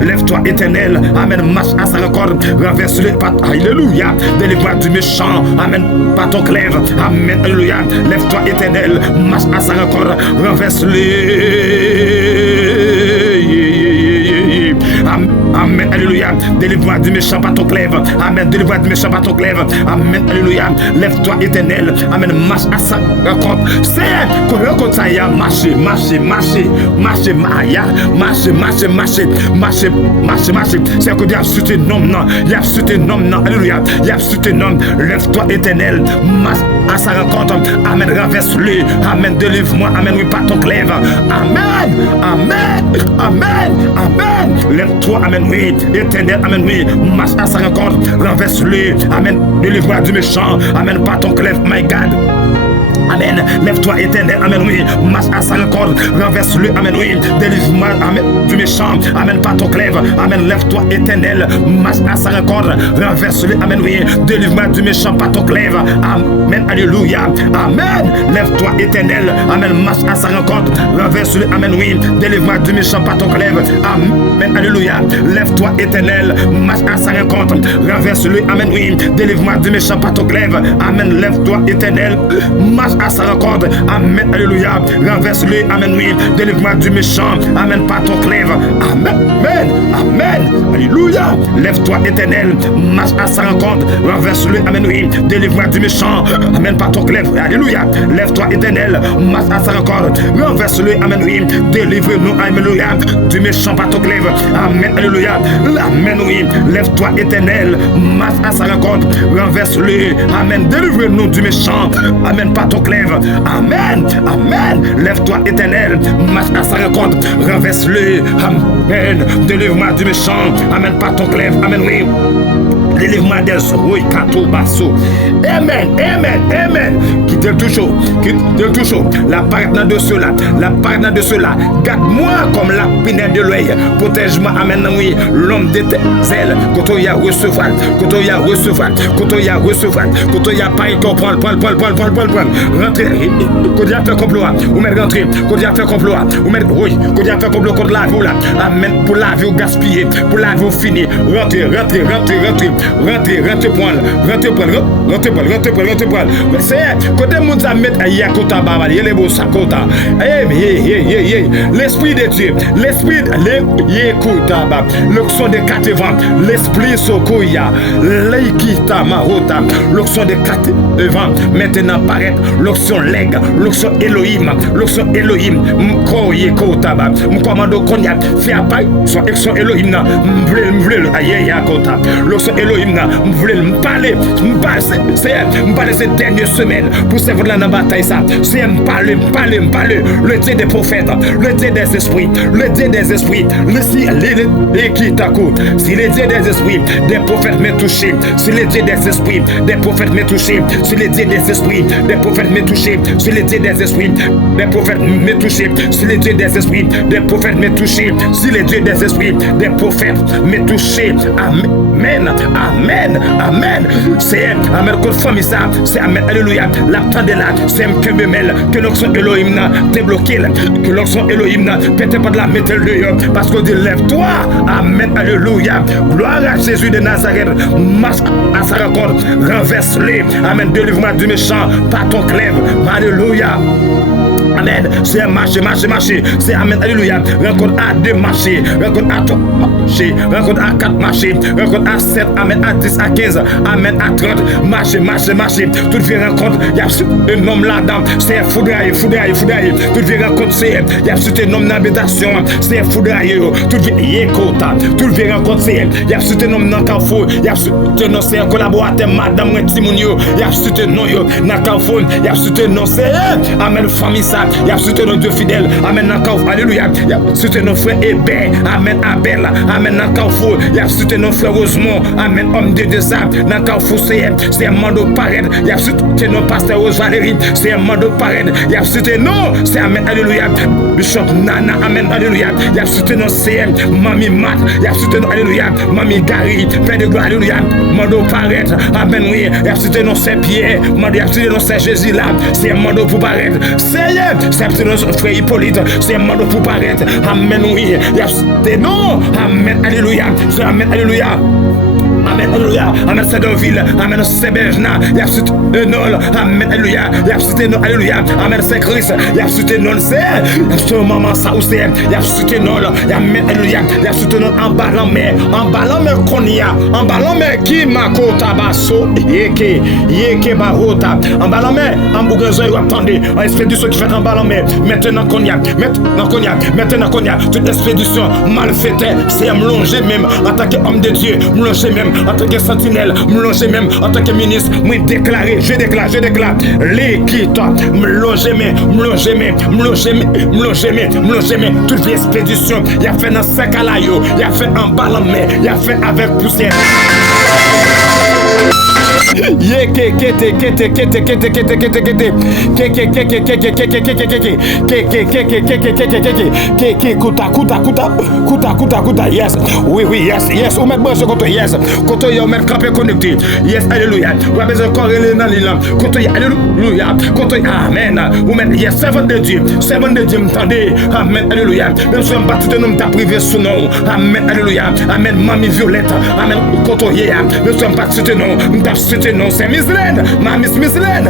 Lève-toi éternel. Amen. Marche à sa rencontre. Renverse-le. Alléluia. Délivre-moi du méchant. Amen. Par ton glaive. Amen. Alléluia. Lève-toi éternel. Marche à sa rencontre. Renverse-le. Amen. Alléluia. Délivre-moi du méchant par ton glaive. Amen. Délivre-moi du méchant par ton glaive. Amen. Alléluia. Lève-toi éternel. Amen. Marche à sa rencontre. C'est qu'on rencontre ça. Marche. C'est que Dieu a su tes noms. Il a su tes noms. Alléluia. Il a su tes noms. Lève-toi éternel. Marche à sa rencontre. Amen. Renverse-le. Amen. Délivre-moi. Amen. Oui, par ton glaive. Amen. Lève-toi. Amen. Oui. Éternel. Amen. Oui. Marche à sa rencontre. Renverse-le. Amen. Délivre-moi du méchant. Amen. Par ton glaive. My God. Amen. Lève-toi éternel. Amen. Oui. Marche à sa rencontre. Renverse-le. Amen. Oui. Délivre-moi. Amen. Du méchant. Amen. Par ton glaive. Amen. Lève-toi éternel. Marche à sa rencontre. Renverse-le. Amen. Oui. Délivre-moi du méchant par ton glaive. Amen. Alléluia. Amen. Lève-toi éternel. Amen. Marche à sa rencontre. Renverse-le. Amen. Oui. Délivre-moi du méchant par ton glaive. Amen. Alléluia. Lève-toi éternel. Marche à sa rencontre. Renverse-le. Amen. Oui. Délivre-moi du méchant par ton glaive. Amen. Lève-toi éternel. Marche à sa rencontre. Amen. Alléluia. Renverse-le. Amen. Oui. Délivre-moi du méchant. Amen. Par ton glaive. Amen. Alléluia. Lève-toi éternel. Marche à sa rencontre. Renverse-le. Amen. Oui. Délivre-moi du méchant. Amen. Par ton glaive. Alléluia. Lève-toi éternel. Marche à sa rencontre. Renverse-le. Amen. Oui. Délivre-nous. Alléluia. Du méchant par ton glaive. Amen. Alléluia. Amen. Oui. Lève-toi éternel. Marche à sa rencontre. Renverse-le. Amen. Délivre-nous du méchant. Amen. Par ton glaive. Amen. Lève-toi éternel. Marche à sa rencontre. Renverse-le. Amen. Délivre-moi du méchant. Amen. Par ton glaive. Amen. Oui. Délivre-moi des rouilles, kato, basso. Amen. Quitte toujours. La partenaire de cela. Garde-moi comme la pinette de l'œil. Protège-moi. Amen. Oui. L'homme de tes ailes. Quand il y a recevoir. Quand il y a pas y comprendre. Rentrer. Quand il y a fait complot. Ou mettre rentrer. Quand il y a fait complot. Ou mettre. Oui. Quand il y a fait complot contre la vie là. Amen. Pour la vie gaspiller. Pour la vie finir. Rentrer. rentrez poil. C'est côté moun sa met yakota baba, les beaux sakota. L'esprit de Dieu, l'esprit yakota baba, l'onction des quatre vents, l'esprit sokoya, l'eikita marota, l'onction des quatre vents, maintenant paraît l'onction leg, l'onction Elohim, mkoyekota baba, mkomando konya, fait appel, soit action Elohim na, m'vle yakota, l'onction Elohim na, m'vle m'parler, m'parler ces dernières semaines pour servir dans la bataille ça. C'est m'parler, le Dieu des prophètes, le Dieu des esprits, si les dieux des esprits, des prophètes m'ont touché, si les dieux des esprits, des prophètes m'ont touché, si les dieux des esprits, des prophètes m'ont touché, si les dieux des esprits, des prophètes m'ont touché, si les dieux des esprits, des prophètes m'ont touché, si les dieux des esprits, des prophètes m'ont touché. Amen. C'est amen qu'on famille ça, c'est amen, alléluia. La temps de là, c'est que memel, que l'onction Elohim n'a débloqué, que l'onction Elohim n'a peut-être pas de la mettre le dehors, parce qu'on dit lève-toi, amen, alléluia. Gloire à Jésus de Nazareth, masque à sa rencontre, renverse-les, amen, délivre-moi du méchant, par ton clève, alléluia. Amen. C'est marcher. C'est amen. Alléluia. Rencontre à 2 marchés. Rencontre à 3 marchés. Rencontre à 4 marchés. Rencontre à 7. Amen. À 10, à 15. Amen. À 30. Marcher. Toute vie rencontre. Il y a un homme là-dedans. C'est foudraillé. Toute vie rencontre. C'est. Il y a un homme d'habitation. C'est foudraillé. Toute vie écota. Toute vie rencontre. C'est. Il y a un homme dans Carrefour. Il y a un homme. C'est un collaborateur. Madame Timounio. Il y a un homme dans Carrefour. Il y a un homme. C'est. Amen. Famille ça. Il y a soutenu nos Dieu fidèles. Amen. Alléluia. Il y a soutenu nos frères Hébert. Amen. Abel. Amen. Carrefour. Il y a soutenu nos frères Rosemont. Amen. Homme de ça. Dans Carrefour, c'est un mando parade. Il y a soutenu nos pasteurs Rose Valérie. C'est un mando parade. Il y a soutenu nos. C'est Amen. Alléluia. Bishop Nana. Amen. Alléluia. Il y a soutenu nos CM. Mami Mat. Il y a soutenu Alléluia. Mami Gary. Père de gloire. Alléluia. Mando parade. Amen. Oui. Il y a soutenu nos Saint-Pierre. Il y a soutenu nos Saint-Jésus là. C'est un mando pour paraître. C'est notre frère Hippolyte, c'est un mando pour paraître. Amen, oui. C'est non. Amen, alléluia. C'est Amen, alléluia. Amen, alléluia. Amen, c'est Saint-Ville. Amen, c'est Bergna. Il y a cité Nol. Amen, alléluia. Il y a cité Nol. Alléluia. Amen, c'est Christ. Il y a cité Nol. C'est maman ça aussi. Il y a cité Nol. Amen, alléluia. Il y a cité Nol en ballon mais qu'on y a. En ballon mais qui m'a tabasso. Yeke barota. En ballon mais en bougazo il attendez. En expédition qui fait en ballon mais maintenant qu'on y a. Toute expédition mal faite. C'est me longer même. En tant qu'homme de Dieu. Me longer même. En tant que sentinelle, me loger même en tant que ministre, je déclare, l'équité, me loger, toute l'expédition, il a fait dans 5 alayo, il a fait en ballon, il a fait avec poussière. Yes, oui, yes, on met bon ce côté, yes, côté on met campé connecté, yes, alléluia, on a besoin de corréler dans l'île, côté alléluia, côté amen, on met yes, servant de Dieu, m'entendez, amen, alléluia, même si on bat tout un homme t'a privé sous nom, amen, alléluia, amen, mamie Violette, amen, côté hier, même si on bat tout un nom, t'a cité non, c'est Mislaine, ma Miss Mislaine,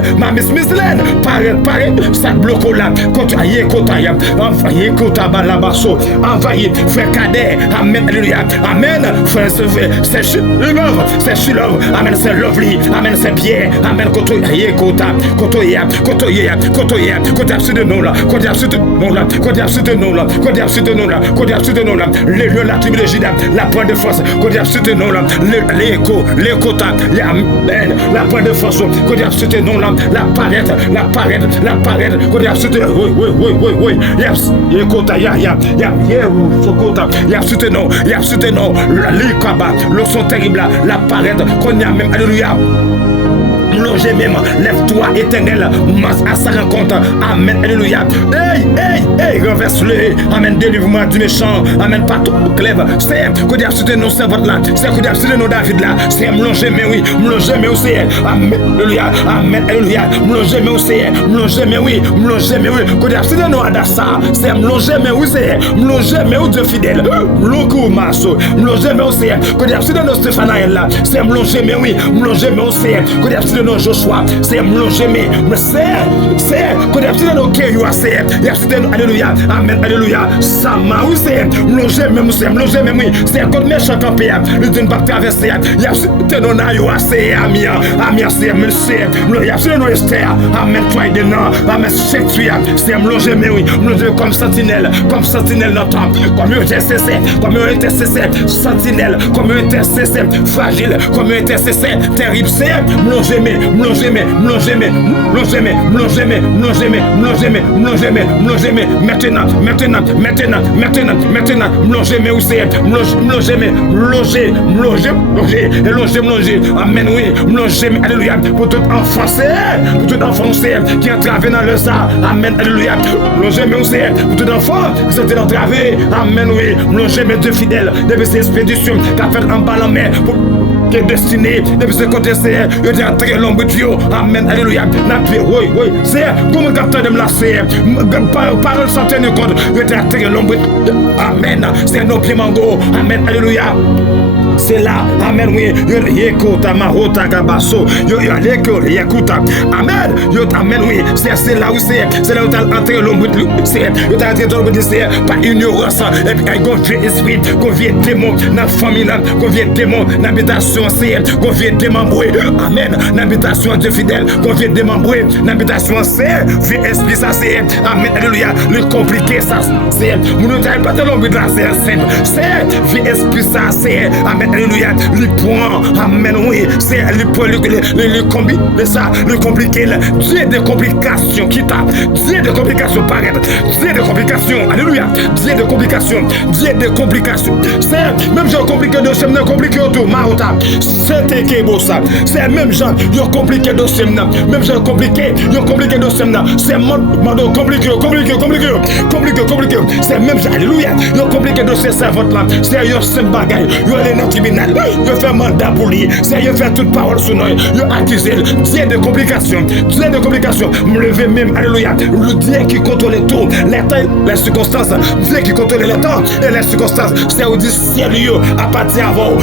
pareil, ça bloque là, côté aïe, côté aïe, envoyé, côté balabasso, envoyé, frère cadet, amen, alléluia, amen, frère, c'est Shilov, amen, c'est Lovely, amen, c'est Pierre, amen, côté aïe, côté absurde de nous là, les lieux, la tribu de Juda, la pointe de force, côté absurde de nous là, l'écho, amen, la pointe de force, côté absurde de nous là, la parade, côté absurde, oui, yes, écoute, il y a absurde non, l'ikaba, le son terrible, la parade, qu'on y a même, alléluia. mélangez même. Lève-toi, éternel, masse à sa rencontre. Amen, alléluia. Hey, renverse-le. Amen, délivre-moi du méchant. Amen, pas tout clève. C'est que Dieu a cité nos servantes là. C'est que Dieu a cité nos David là. C'est mélangez mais oui, mélangez mais aussi. Amen, alléluia. Amen, alléluia. Mélangez mais aussi. Mélangez mais oui, mélangez mais oui. Que Dieu a cité nos Adassa. C'est mélangez mais oui, c'est mélangez mais oui, Dieu fidèle. Mélangez masso. Mélangez mais aussi. Que Dieu a cité nos Stéphanaël là. C'est mélangez mais oui, mélangez mais aussi. Que Dieu a cité nos Joshua. C'est mélangez mais c'est que Dieu a cité nos Kéyoua. C'est il a cité nos alléluia. Amen, alléluia. Sama oui, c'est mélangez mais oui. C'est comme méchant campé. Le Dieu ne va pas traverser. Il a cité nos Nayoua. C'est Amia, c'est monsieur. Il a cité nos Esther. Amen, toi et de non. Amen, c'est tu. C'est mélangez mais oui. Mélangez comme sentinelle notre comme intercesseur, comme intercesseur, sentinelle, comme intercesseur, fragile, comme intercesseur, terrible, c'est mélangez mais maintenant, mélangez mais où c'est, mélangez, amen, oui, mélangez, alléluia, pour tout enfant, qui est entravé dans le sang, amen, alléluia, mélangez mais où c'est, pour tout enfant qui sont entravés, amen, oui, mélangez mes deux fidèles, depuis ces expéditions, qui a fait en bas la mer, pour qui est destiné, depuis ce côté, c'est, il y a très long de Dieu, amen, alléluia, oui, c'est, comme le capteur de me lasser, parole centaine de compte, il y a très long de amen, c'est nos pieds mango, amen, alléluia. C'est là, amen, oui, écoute, Marota Gabasso, écoute, amen, amen, oui, c'est là où c'est là où tu as entré l'ombre, c'est, tu as entré dans l'ombre, c'est pas ignorance, et puis qu'on vient esprit, qu'on vient démon, dans la famille, qu'on vient démon, dans l'habitation, c'est, qu'on vient démembrer, amen, dans l'habitation de fidèle, qu'on vient démembrer, dans l'habitation, c'est, vient esprit, ça, c'est, amen, alléluia, le compliqué, ça, c'est, nous ne t'avons pas de l'ombre de la simple, c'est, vient esprit, ça, c'est, amen, alléluia, le point, amen, oui, c'est le point, le compliqué, Dieu de complications, qui t'a, Dieu de complications, paraître, Dieu de complications, alléluia, Dieu de complications, c'est, même gens compliqués de semna, compliqué autour, Marota, c'est beau ça, c'est même gens, ils compliqué de semna, même gens compliqués de semna, c'est mando compliqué, c'est même gens, alléluia, ils compliqué de ces servantes là, c'est yo sem bagay, yo les dans tribunal, yo fait mandat pour lui, c'est yo fait toute parole sur nous, yo accusé, Dieu de complications, me lever même, alléluia, le Dieu qui contrôle tout, les temps, les circonstances, Dieu qui contrôle les temps et les circonstances, c'est au ciel yo appartient à vous,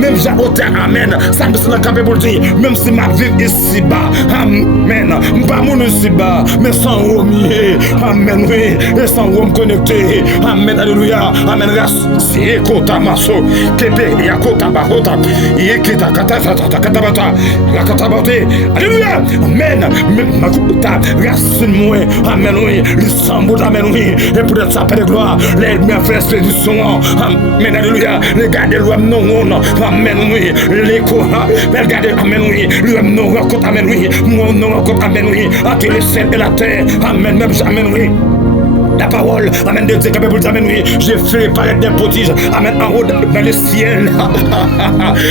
même j'ai autant, amen, ça me semble capable pour dire, même si ma vie ici bas, amen, pas mon ici bas, mais sans romier, amen, oui, et sans rome connecté, amen, alléluia, amen, c'est kota maso, kepe, yakota barota, yekita katabata, alléluia, amen, makuta, racine-moi, amen, oui, l'issambout, amen, oui, et pour être sa paix de gloire, les miens frères du son, amen, alléluia, regardez l'homme non, amen, oui, l'écho, regardez, amen, oui, l'homme non, amen, oui, mon nom, amen, oui, entre le ciel et la terre, amen, même, amen, oui. La parole, amen, de Dieu, amen, oui, j'ai fait paraître des prodiges, amen, en haut dans le ciel,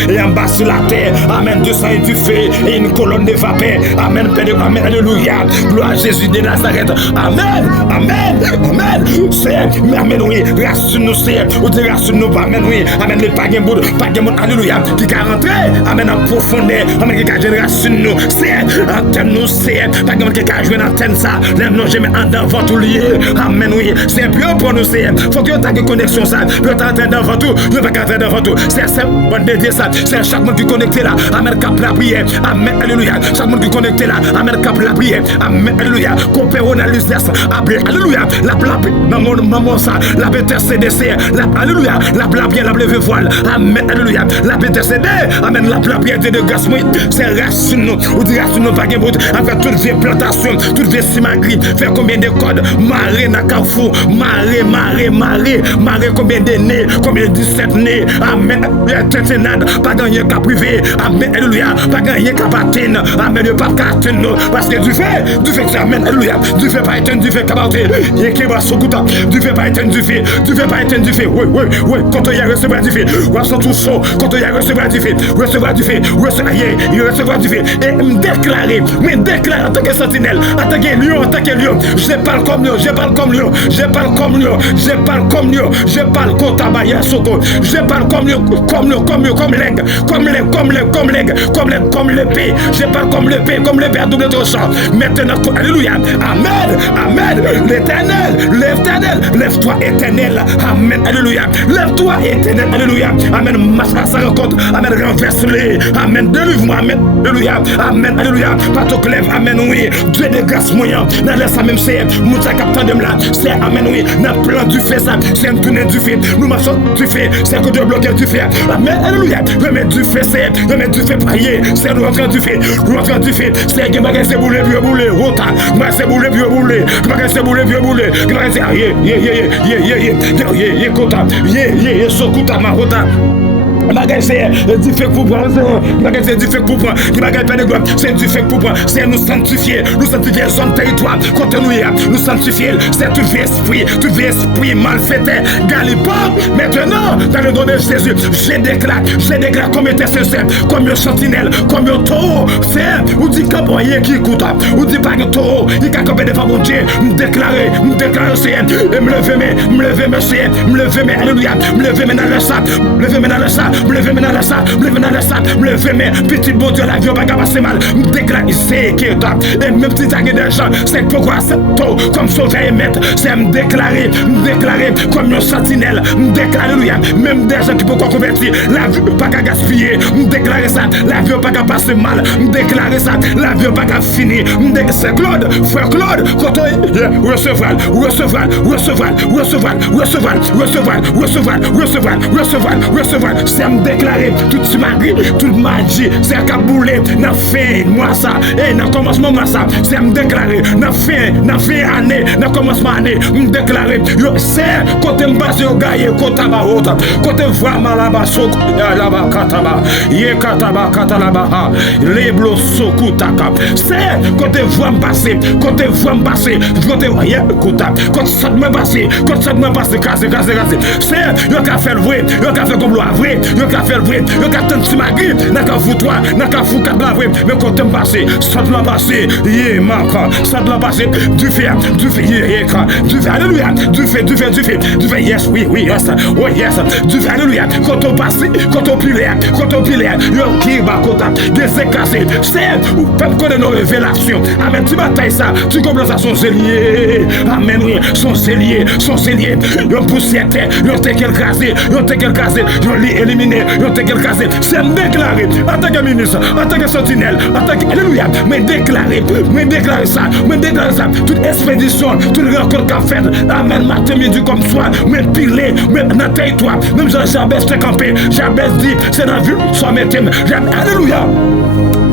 et en bas sur la terre, amen, du sang et du feu, et une colonne de vapeur, amen, amen, alléluia, gloire à Jésus de Nazareth, amen, c'est, amen, oui, racine-nous, c'est, ou dit racine-nous, amen, oui, amen, les pagaments, alléluia, qui a rentré, amen, en profondeur, amen, qui a joué racine-nous, c'est, antenne-nous, c'est, pagaments qui a joué antenne, ça, les noms, j'ai mis en devant tout lié, amen, oui, c'est bien pour nous, c'est, faut que tu aies une connexion, ça, tu es entré devant tout, tu vas entrer devant tout, c'est bon de dire ça, c'est chaque monde qui est connecté là, amen, cap la prière, amen, alléluia, chaque monde qui est connecté là, amen, cap la prière, amen, alléluia, coopérons dans l'USS, alléluia, la plaque, maman, ça, la BTCDC, alléluia, la plaque, la levée voile, amen, alléluia, la BTCD, amen, la plaque, de grâce, c'est racine, ou dire racine, pas de avec toutes les plantations, toutes les simagris, faire combien de codes, marine, carrefour, marée, combien d'années, combien de 17 nés, amen, téténade, pas gagné qu'à privé, amen, alléluia, pas gagné qu'à battre, amen, pas qu'à atteindre, parce que du fait que c'est amen, alléluia, du fait pas éteindre, du fait qu'à battre, il y a qui va se couper, du fait pas éteindre, du fait pas éteindre, du fait, oui, quand il y a recevoir du fait, ressent tout chaud, quand il y a recevoir du fait, il recevoir du fait, et me déclarer, en tant que sentinelle, en tant que lion, je parle comme lion, je parle comme lion, comme l'épée, je parle comme l'épée à double tranchant. Maintenant, alléluia, amen, l'éternel, lève-toi éternel, amen, alléluia, lève-toi éternel, alléluia, amen, marche à sa rencontre, amen, renverse-les, amen, délivre-moi, amen, alléluia, pas tout lève, amen, oui, Dieu de grâce moyen, dans la même c'est, Moussa captant de là, c'est, amen, oui, dans le plan du fait, ça, c'est un tourner du fait, nous marchons du fait, c'est que de bloquer du fait, amen, alléluia, remettre du fait, prier, c'est nous entrer du fait, c'est que bagage c'est bouler, rota, c'est bouler, bagage c'est bouler, sokuta marota. Bagage c'est du fait pour prendre, c'est du fait pour prendre, c'est nous sanctifier son territoire, contre nous sanctifier, c'est tout vieux esprit mal fait, galipard, maintenant, dans le nom de Jésus, je déclare comme intercesseur, comme un sentinelle, comme un taureau, c'est, ou dit qu'aboyer qui écoute, ou dit pas que taureau, il y a combien de fois mon Dieu, me déclarer, c'est, et me lever, alléluia, me lever dans le sac, me lever dans le sac, petit bon Dieu, la vie va passer mal, me déclare, c'est qui est et même si t'as des gens, c'est pourquoi c'est tôt, comme sauver et maître, c'est me déclarer comme un sentinelle, me déclarer, alléluia, même des gens qui peuvent convertir, la vie pas qu'à gaspiller, me déclarer ça, la vie pas qu'à passer mal, me déclarer ça, la vie pas qu'à finir, c'est Claude, frère Claude, quand on recevoir, c'est me déclarer, toute magie, c'est à bouler, n'a fait moi ça, et n'a commencement moi ça, c'est me déclarer, n'a fait année, n'a commencement année, me déclarer, c'est côté m'base au gaillé, côté barota, côté vraiment là-bas, là-bas, kataba, les blos sokutaka, c'est côté voix m'passer, côté ça me passe, casser, c'est, yo ka fait le vrai, yo ka fait comme le vrai, yo ka fait le vrai, yo ka tant si magri, n'a ka foutoir, n'a ka fou kat la vrai, mais quand t'aimes passer, ça de la passer, ça de la passer, du fait, alléluia, du fait, yes, oui, yes, du fait, alléluia, quand on passe, quand on pile, yo qui va kota, des cassé, c'est, ou pas connaître nos révélations, amen, tu batailles ça, tu comprends ça, son zélier, amen, oui, son zélier, yo poussière, yo te quel casé, yo li éliminé, yo te quel casé, c'est me déclarer, en tant que ministre, en tant que sentinelle, en tant que, alléluia, me déclarer ça, toute expédition, toute rencontre qu'a fait, amen, matin, midi comme soir, me piler, me dans territoire, même Jabez te campé, Jabez dit, c'est dans la ville, soit mettez-moi, alléluia.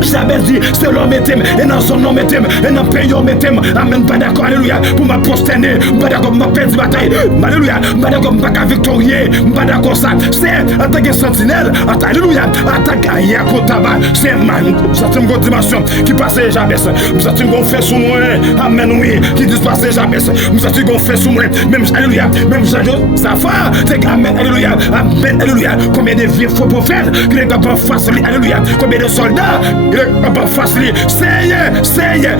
Jabez dit, c'est l'homme mettez-moi, et dans son nom mettez-moi, et dans le pays mettez-moi, amen, pas d'accord, alléluia, pour ma prosterner, pas d'accord, ma peine de bataille, alléluia, pas d'accord, ma victorieux, pas d'accord ça, c'est en tant que sentinelle, alléluia, attaque à Yakotaba, c'est man, c'est une grande dimension qui passe Jabez, c'est une grande fait sous moi, amen, oui, qui disparaît Jabez, c'est une grande fait sous moi, même, alléluia, même ça va, c'est amen, alléluia, combien de vieux faux prophètes, qui est capable de face, alléluia, combien de soldats, il est capable de face, c'est,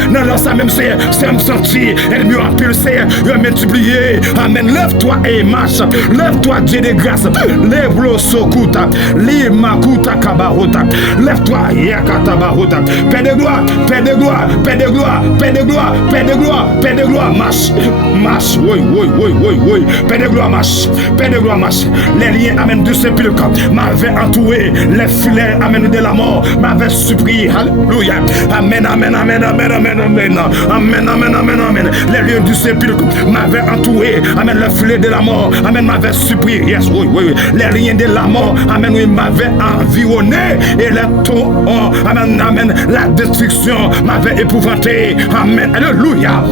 non, ça même c'est me sentir, elle mieux en pile, c'est, il a multiplié, amen, lève-toi et marche, lève-toi, Dieu de grâce, lève-le sokuta, limakuta kabarota, lève-toi, yakatabarota, paix de gloire, marche, oui, paix de gloire, marche, les liens, amen, du sépulcre, m'avait entouré, les filets, amen, de la mort, m'avait supplié, alléluia, amen, les liens du sépulcre, m'avait entouré, amen, le filet de la mort, amen, m'avait supplié, yes, oui, les liens de la mort, amen, oui, m'avait environné, et les taux, amen, la destruction m'avait épouvanté, amen, alléluia.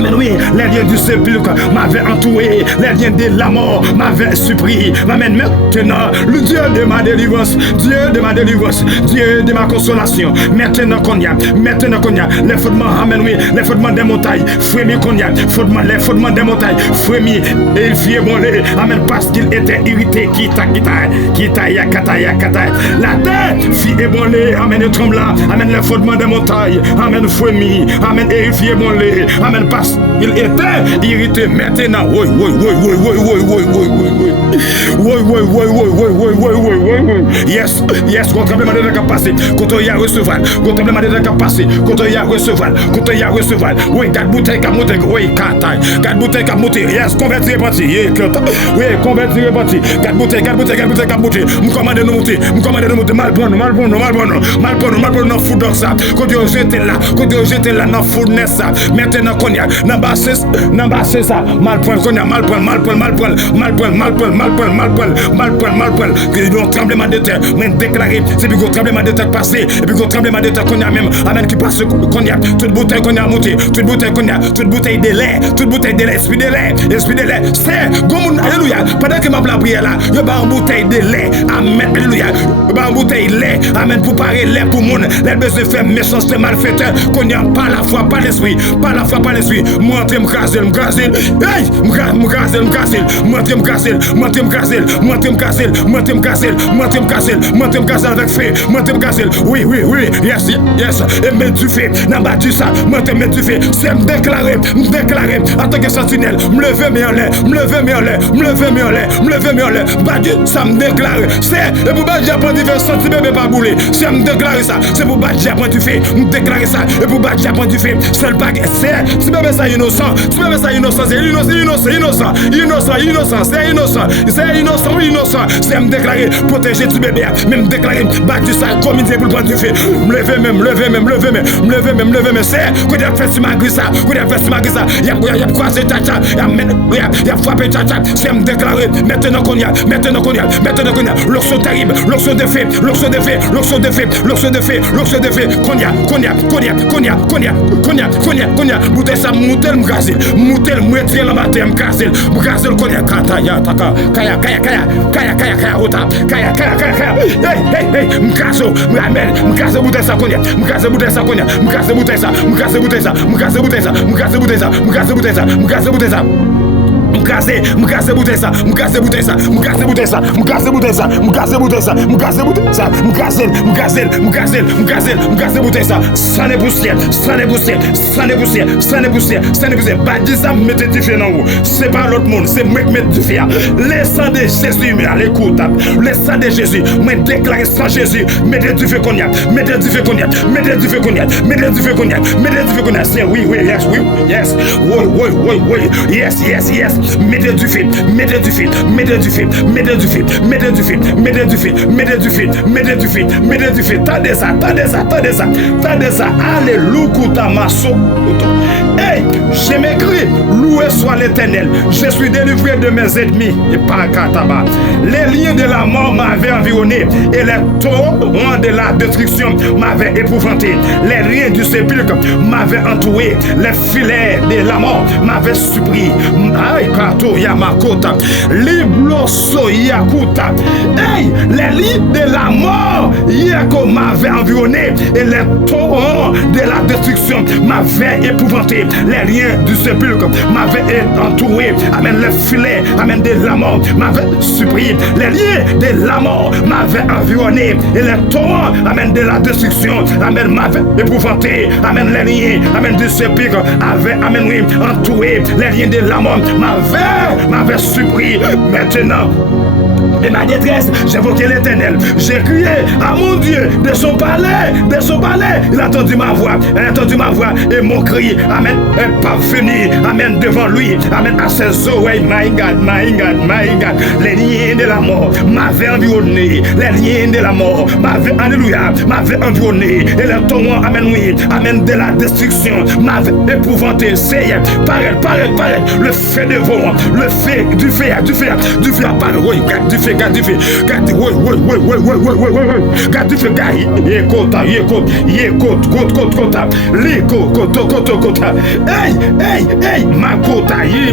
Amen, oui, les liens du sépulcre m'avaient entouré, les liens de la mort m'avaient surpris. Amen, maintenant, le Dieu de ma délivrance, Dieu de ma délivrance, Dieu de ma consolation, maintenant qu'on y a, les fondements, amen, oui, les fondements des montagnes, frémis qu'on y a, les fondements des montagnes, frémis, et il fit ébranler, amen, parce qu'il était irrité, la terre fit ébranler, amen, et trembla, amen, les fondements des montagnes, amen, frémis, amen, et il fit ébranler, amen, parce qu'il était irrité. Maintenant, oui. Yes, contrôlement de la passé, quand il y a recevoir, contrôlement de la passé, quand il y a recevoir, oui, quatre bouteilles à monter, oui, quatre bouteilles à monter, yes, convertir parti, oui, convertir parti, quatre bouteilles à monter, me commander de monter, mal bon, non, food dans ça, quand tu jeter là, dans foodness ça, maintenant qu'on y a, n'embassez ça, mal point, que nous tremblement de terre, mais déclaré, c'est puis qu'on tremblement de terre passé, et puis qu'on tremblement de terre qu'on a même, amen, qui passe qu'on y a, toute bouteille qu'on a monté, toute bouteille de lait, esprit de lait, c'est, gomoun, alléluia, pendant que ma prière là, il y a une bouteille de lait, amen, alléluia, il y a une bouteille de lait, amen, pour parer lait pour moun, les besoins de faire méchanceté malfaiteur, qu'on y a pas la foi, pas l'esprit, montrez m'craser, hey, m'craser avec fait, oui, yes, et mettre du fait, n'a pas dit ça, mettre du fait, c'est me déclarer, en tant que sentinelle, me lever mais en l'air, bah Dieu, ça me déclare, c'est, et pour battre Japon du fait, senti bébé pas bouler, c'est me déclarer ça, c'est pour battre Japon du fait, me déclarer ça, et pour battre Japon du fait, c'est le baguette, c'est, si bébé ça innocent, c'est innocent, c'est me déclarer, protéger du bébé, même déclarer, battre ça, comité pour le prendre du fait, me lever même, c'est, qu'on a fait sur ma grille ça, il y a croisé tata, il y a frappé tata, c'est me déclarer, maintenant qu'on y a, l'oxo terrible, l'oxo de fait, qu'on y a, bouteille ça, moutel moutel la matin, m'craser, qu'on y a, kaya, hey, m'craser bouteille ça, qu'on y a, m'craser bouteille ça. M'craser bouteille ça, ça n'est poussière, pas dit ça, mettez du feu dans vous, c'est pas l'autre monde, c'est moi qui mets du feu, le sang de Jésus, mais à l'écoute, le sang de Jésus, mais déclaré sans Jésus, mettez du feu qu'on y a, c'est oui, yes, mettez du feu, tendez ça, alléluia, masso. Hey, j'ai m'écrit, loué soit l'Éternel, je suis délivré de mes ennemis, et pas kataba. Les liens de la mort m'avaient environné, et les torrents de la destruction m'avaient épouvanté. Les liens du sépulcre m'avaient entouré, les filets de la mort m'avaient surpris. Aïe, kato yamakota, libloso yakuta. Hey, les liens de la mort, yako m'avaient environné, et les torrents de la destruction m'avaient épouvanté. Les liens du sépulcre m'avaient entouré, amen, les filets, amen, de la mort m'avaient surpris. Les liens de la mort m'avaient environné, et les torrents, amen, de la destruction, amen, m'avaient épouvanté. Amen, les liens, amen, du sépulcre avaient, amen, oui, entouré. Les liens de la mort m'avaient surpris. Maintenant, et ma détresse, j'invoquais l'Éternel. J'ai crié à mon Dieu de son palais. Il a entendu ma voix, et mon cri, amen, est parvenu, amen, devant lui, amen, à ses oreilles, my God, my God, my God, les liens de la mort m'avaient environné, les liens de la mort m'avaient, alléluia, m'avaient environné, et le torrent, amen, oui, amen, de la destruction m'avait épouvanté, Seigneur, paraît, le feu de vent, le feu, du feu, apparaît, oui, garde du feu, garde, oui, garde du feu, hey, ma kota, les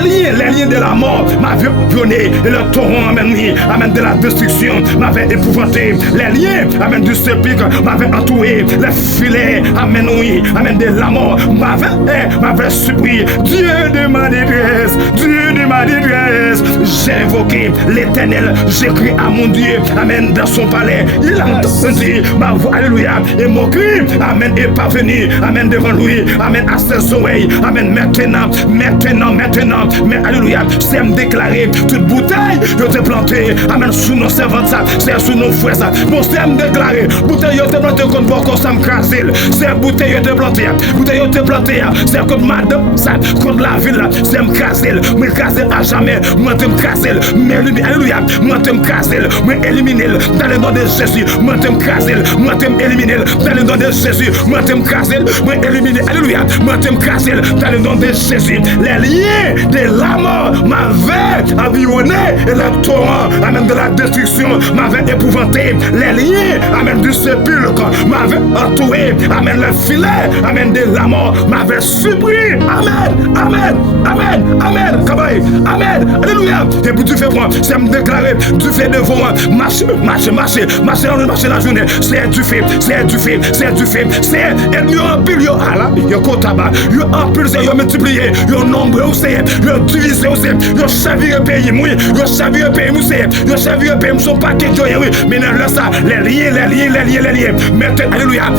liens de la mort m'avaient vionné, et le torrent, amen, oui, amen, de la destruction m'avait épouvanté, les liens, amen, du sépulcre m'avaient entouré, les filets, amen, oui, amen, de la mort m'avait surpris. Dieu de ma détresse, j'ai invoqué l'Éternel, j'ai crié à mon Dieu, amen, dans son palais, il a entendu ma voix, alléluia, et mon cri, amen, est parvenu, amen, devant lui, amen, à ses oreilles, amen, maintenant, mais alléluia, c'est me déclarer, toute bouteille, je t'ai planté, amen, sous nos servantes, c'est sous nos frères, bon, c'est me déclarer, bouteille, je t'ai planté contre beaucoup, ça me crase, c'est bouteille, je t'ai planté, c'est contre madame, ça, contre la ville, c'est me craser à jamais, moi te me craser, mais alléluia, moi te me craser, moi éliminer dans le nom de Jésus, moi te me craser, moi te me éliminer dans le nom de Jésus, moi te me craser, moi éliminer, alléluia, moi te me craser dans le nom de Jésus, les liens de la mort m'avaient environné, et le torrent, amen, de la destruction m'avait épouvanté, les liens, amen, du sépulcre m'avaient entouré, amen, le filet, amen, de la mort m'avait surpris, amen, alléluia, et puis tu fais quoi, c'est me déclarer, tu fais devant moi, marcher la journée, c'est du fait, c'est ennemi en pile, yo ala, yo kotaba, yo empilé, yo multiplié, yo nombreux aussi, yo divisé aussi, yo chaviré pays, yo chaviré pays, son paquet de oui, mais non, là ça, les liens, mettez, alléluia,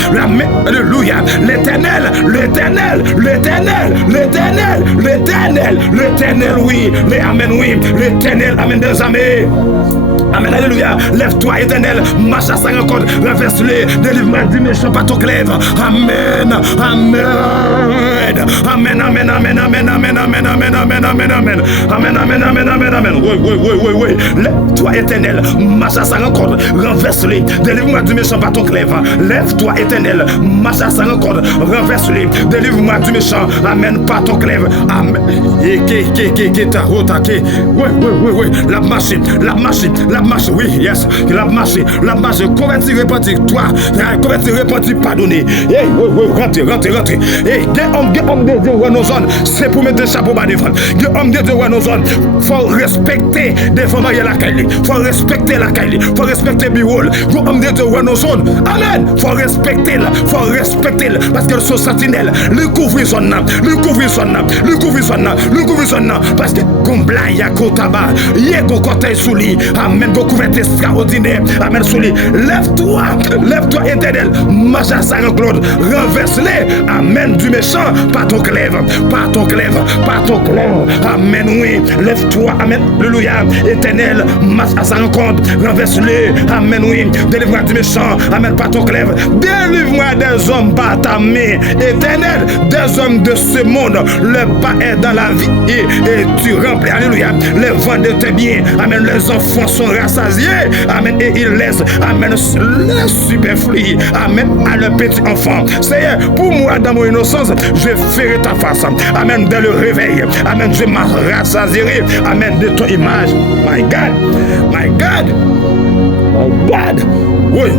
l'éternel, oui, l'éternel, amen, des armées. Amen, alléluia, lève-toi éternel, marche à sa rencontre, renverse-les, délivre-moi du méchant par ton clève. Amen. Oui. Lève-toi éternel, marche à sa rencontre, renverse-les, délivre-moi du méchant par ton clève. Lève-toi éternel, marche à sa rencontre, renverse-les, délivre-moi du méchant, amen, par ton clève. Amen. Oui, la marche, oui, yes, la marche, converti, repenti, toi, converti, repenti, pardonné. Hey, oui, rentrez. Hey, des hommes de Dieu, nos zones, c'est pour mettre des chapeaux bas devant. Des hommes de Dieu, nos zones, faut respecter des femmes à la caille, faut respecter la caille, faut respecter Birol. Des hommes de Dieu, nos zones, amen, faut respecter, parce qu'elles sont sentinelles, le couvrir son âme, parce que Gombla, Yakotaba, Yego Kote Souli, amen, go couverture extraordinaire, amen, Souli, lève-toi éternel, marche à sa rencontre, renverse-les, amen, du méchant, par ton clève, amen, oui, lève-toi, amen, alléluia, éternel, marche à sa rencontre, renverse-les, amen, oui, délivre-moi du méchant, amen, par ton clève, délivre-moi des hommes par ta main, éternel, des hommes de ce monde, le pas est dans la vie, et tu remplis, alléluia, les vents de tes biens, amen, les enfants sont rassasiés, amen, et ils laissent, amen, les superflus, amen, à le petit enfant. Seigneur, pour moi, dans mon innocence, je ferai ta face, amen, dès le réveil, amen, je m'en rassasierai, amen, de ton image. My God. Oui,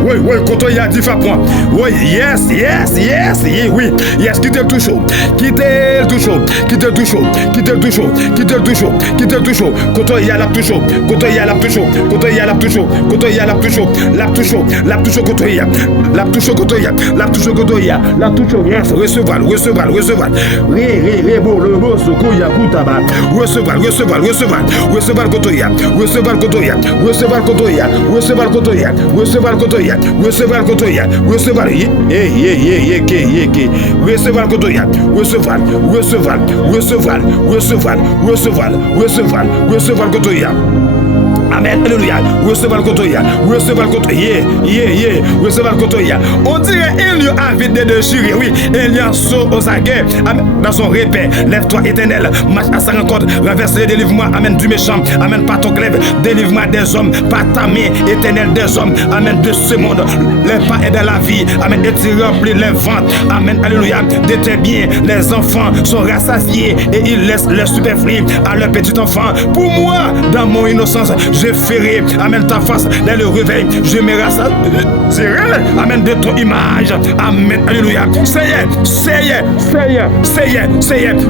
quand on y a dit fa point. Oui, yes, oui, yes, quitte tout chaud. Quitte tout chaud. Quand on y a la tout chaud. Yes, recevoir. Le beau, soko ya kutaba. Recevoir Amen. Alléluia. Recevez le côté. Recevez le côté. Recevez le côté. On dirait il y a vide de déchiré. Oui, il y a saut aux aguets. Dans son répé. Lève-toi éternel. Marche à sa rencontre. Renverse les délivre-moi. Amen du méchant. Amen par ton glaive. Délivre-moi des hommes. Par ta main éternelle des hommes. Amen de ce monde. Les pas est dans la vie. Amen. Et tu remplis les ventes. Amen. Alléluia. De tes biens. Les enfants sont rassasiés et ils laissent le superflu à leur petit enfant. Pour moi, dans mon innocence, je ferai, amen, ta face dès le réveil. Je me rassasierai, amen, de ton image. Amen. Alléluia. C'est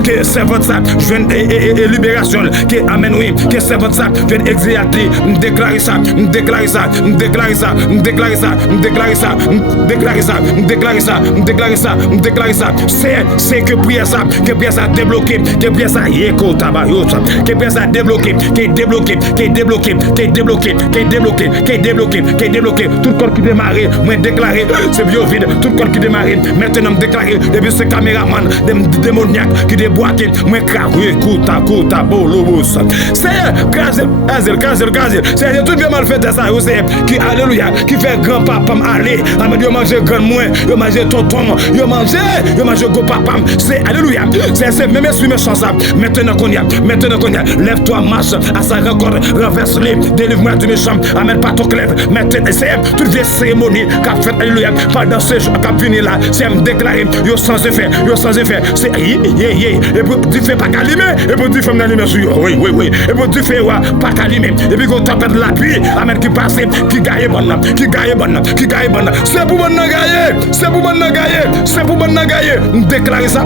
que c'est votre ça. Je viens et libération. Que, amen, oui. Que c'est votre ça. Je viens exilter. Déclarer ça. Déclarer ça. Déclarer ça. Déclarer ça. Déclarer ça. Déclarer ça. Déclarer ça. Déclarer ça. Déclarer ça. C'est que prière ça. Que prière ça débloqué. Que prière ça yéko tabayot. Que prière ça débloqué. Que débloqué. Que débloqué. Que débloqué. Que débloqué. Que débloqué. Que débloqué. Tout corps qui démarrait. Moi déclaré. C'est bio vide. Tout corps qui démarrait. Maintenant déclaré. Depuis ce caméraman. Des démoniaques qui déboîtent. Moi carré. Kouta. Bolobos. C'est gazel. C'est tout bien mal fait ça. C'est qui alléluia. Qui fait grand-papa aller. Amen. Yo manger grand moins. Yo manger tonton. Yo manger go-papa. C'est alléluia. C'est même si méchant ça. Maintenant qu'on y a. Lève-toi, marche à sa rencontre. Renverse-les. Délivre-moi du méchant. Amène pas ton clève. Maintenant, c'est toute vieille cérémonie qu'a fait alléluia. Pendant ce jour qu'a venu là. C'est me déclarer. Yo sans effet. C'est et puis tu fais pas calimer. Et puis tu fais m'allumer sur. Oui. Et puis tu fais pas calimer. Et puis qu'on t'appelle la pluie. Amène qui passe. Qui gagne bonne. C'est pour bonne gagner. Déclarer ça.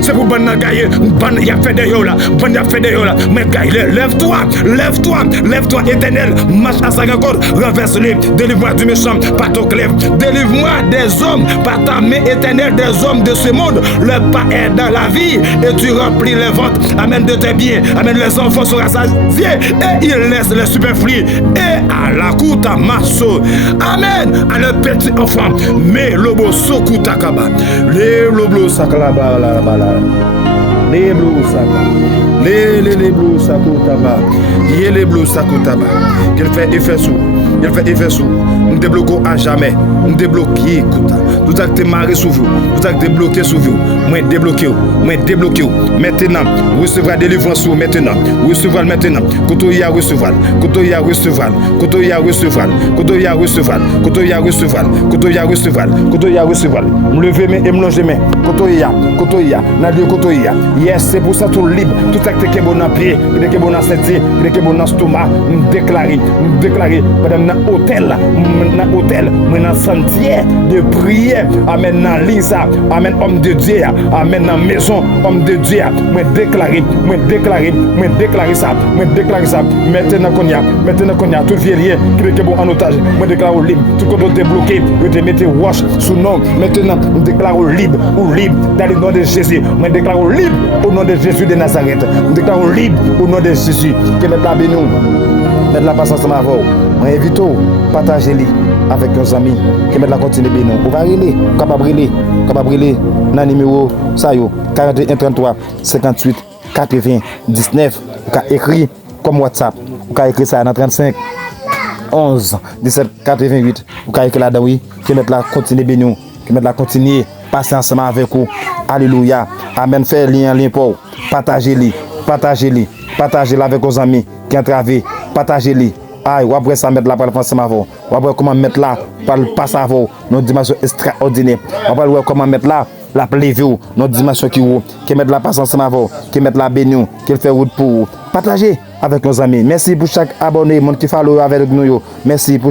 C'est pour bonne gagner. Bonne y a fait des yo là. Mais gagne. Lève-toi, éternel. Marche à sa rencontre. Renverse-les. Délivre-moi du méchant. Par ton clève. Délivre-moi des hommes. Par ta main éternelle des hommes de ce monde. Le pas est dans la vie. Et tu remplis les ventes. Amène de tes biens. Amène les enfants sont rassasiés. Et ils laissent le superflu. Et à la kouta masso. Amen. À le petit enfant. Mais lobo sokuta kaba. Les lobo sakalaba la bala. Les blous sakaba. Les blous sakutaba. Les blous sakutaba. Qu'il fait effet sous. Nous débloquons à jamais. Nous débloquons. Tout acte marré sous vous. Tout acte débloqué sous vous. Moi débloqué. Maintenant, recevra délivrance sous maintenant. Recevra maintenant. Kotoya recevoir. Me lever mes et me longer mes. Kotoya. Nadio kotoya. Yes, c'est pour ça tout libre. Tout acte qui est bon dans pied, qui est bon dans cette, qui est bon dans stomac. Nous déclarer. Dans hôtel, dans sentier de prière. Amen dans l'isa. Amen homme de Dieu. Amen dans maison homme de Dieu. Me déclarer ça. Maintenant qu'on y a tout vieillier qui est bon en otage. Me déclare libre. Tout qu'on débloqué, je te mette wash sous nom. Maintenant, me déclare libre dans le nom de Jésus. Me déclare libre au nom de Jésus de Nazareth. Me déclare libre au nom de Jésus. Que mettre la bénou. Mettre la patience à ma voix. Je invite à partager avec nos amis qui mettent la continue bénou. On va briller, capable dans le numéro 41 33 58 80 19. On va écrire comme WhatsApp. On va écrire ça dans 35 11 17 88. On va écrire là-dedans, oui, qui mettent la continue bénou, qui mettent la continue passer ensemble avec vous. Alléluia. Amen. Faites lien pour partagez-les avec vos amis qui ont travaillé. Partagez-les. Aïe, ou après ça mettre là pour le penser avant. Ou après comment mettre là pour le passer avant. Notre dimension extraordinaire. Ou après comment mettre là la plévio, notre dimension qui met la patience avant, qui met la bénion, qui fait route pour partager avec nos amis. Merci pour chaque abonné, monde qui follow avec nous. Merci pour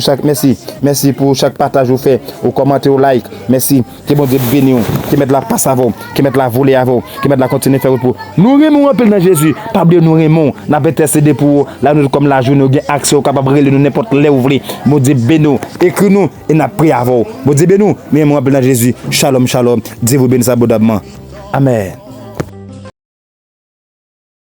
chaque partage au fait, au commentaire, au like. Merci. Que bon Dieu béni, qui met la passe avant, qui met la volée avant, qui met la continuer faire pour. Nous aimons un peu dans Jésus. Pas oublier nous aimons. N'a pas intercédé pour là nous comme la journée nous accès au capable de nous n'importe les ouvrir. Mon Dieu béni, écris nous et n'a prié avant. Mon Dieu béni, nous aimons un peu dans Jésus. Shalom. Dieu vous bénisse abondamment. Amen.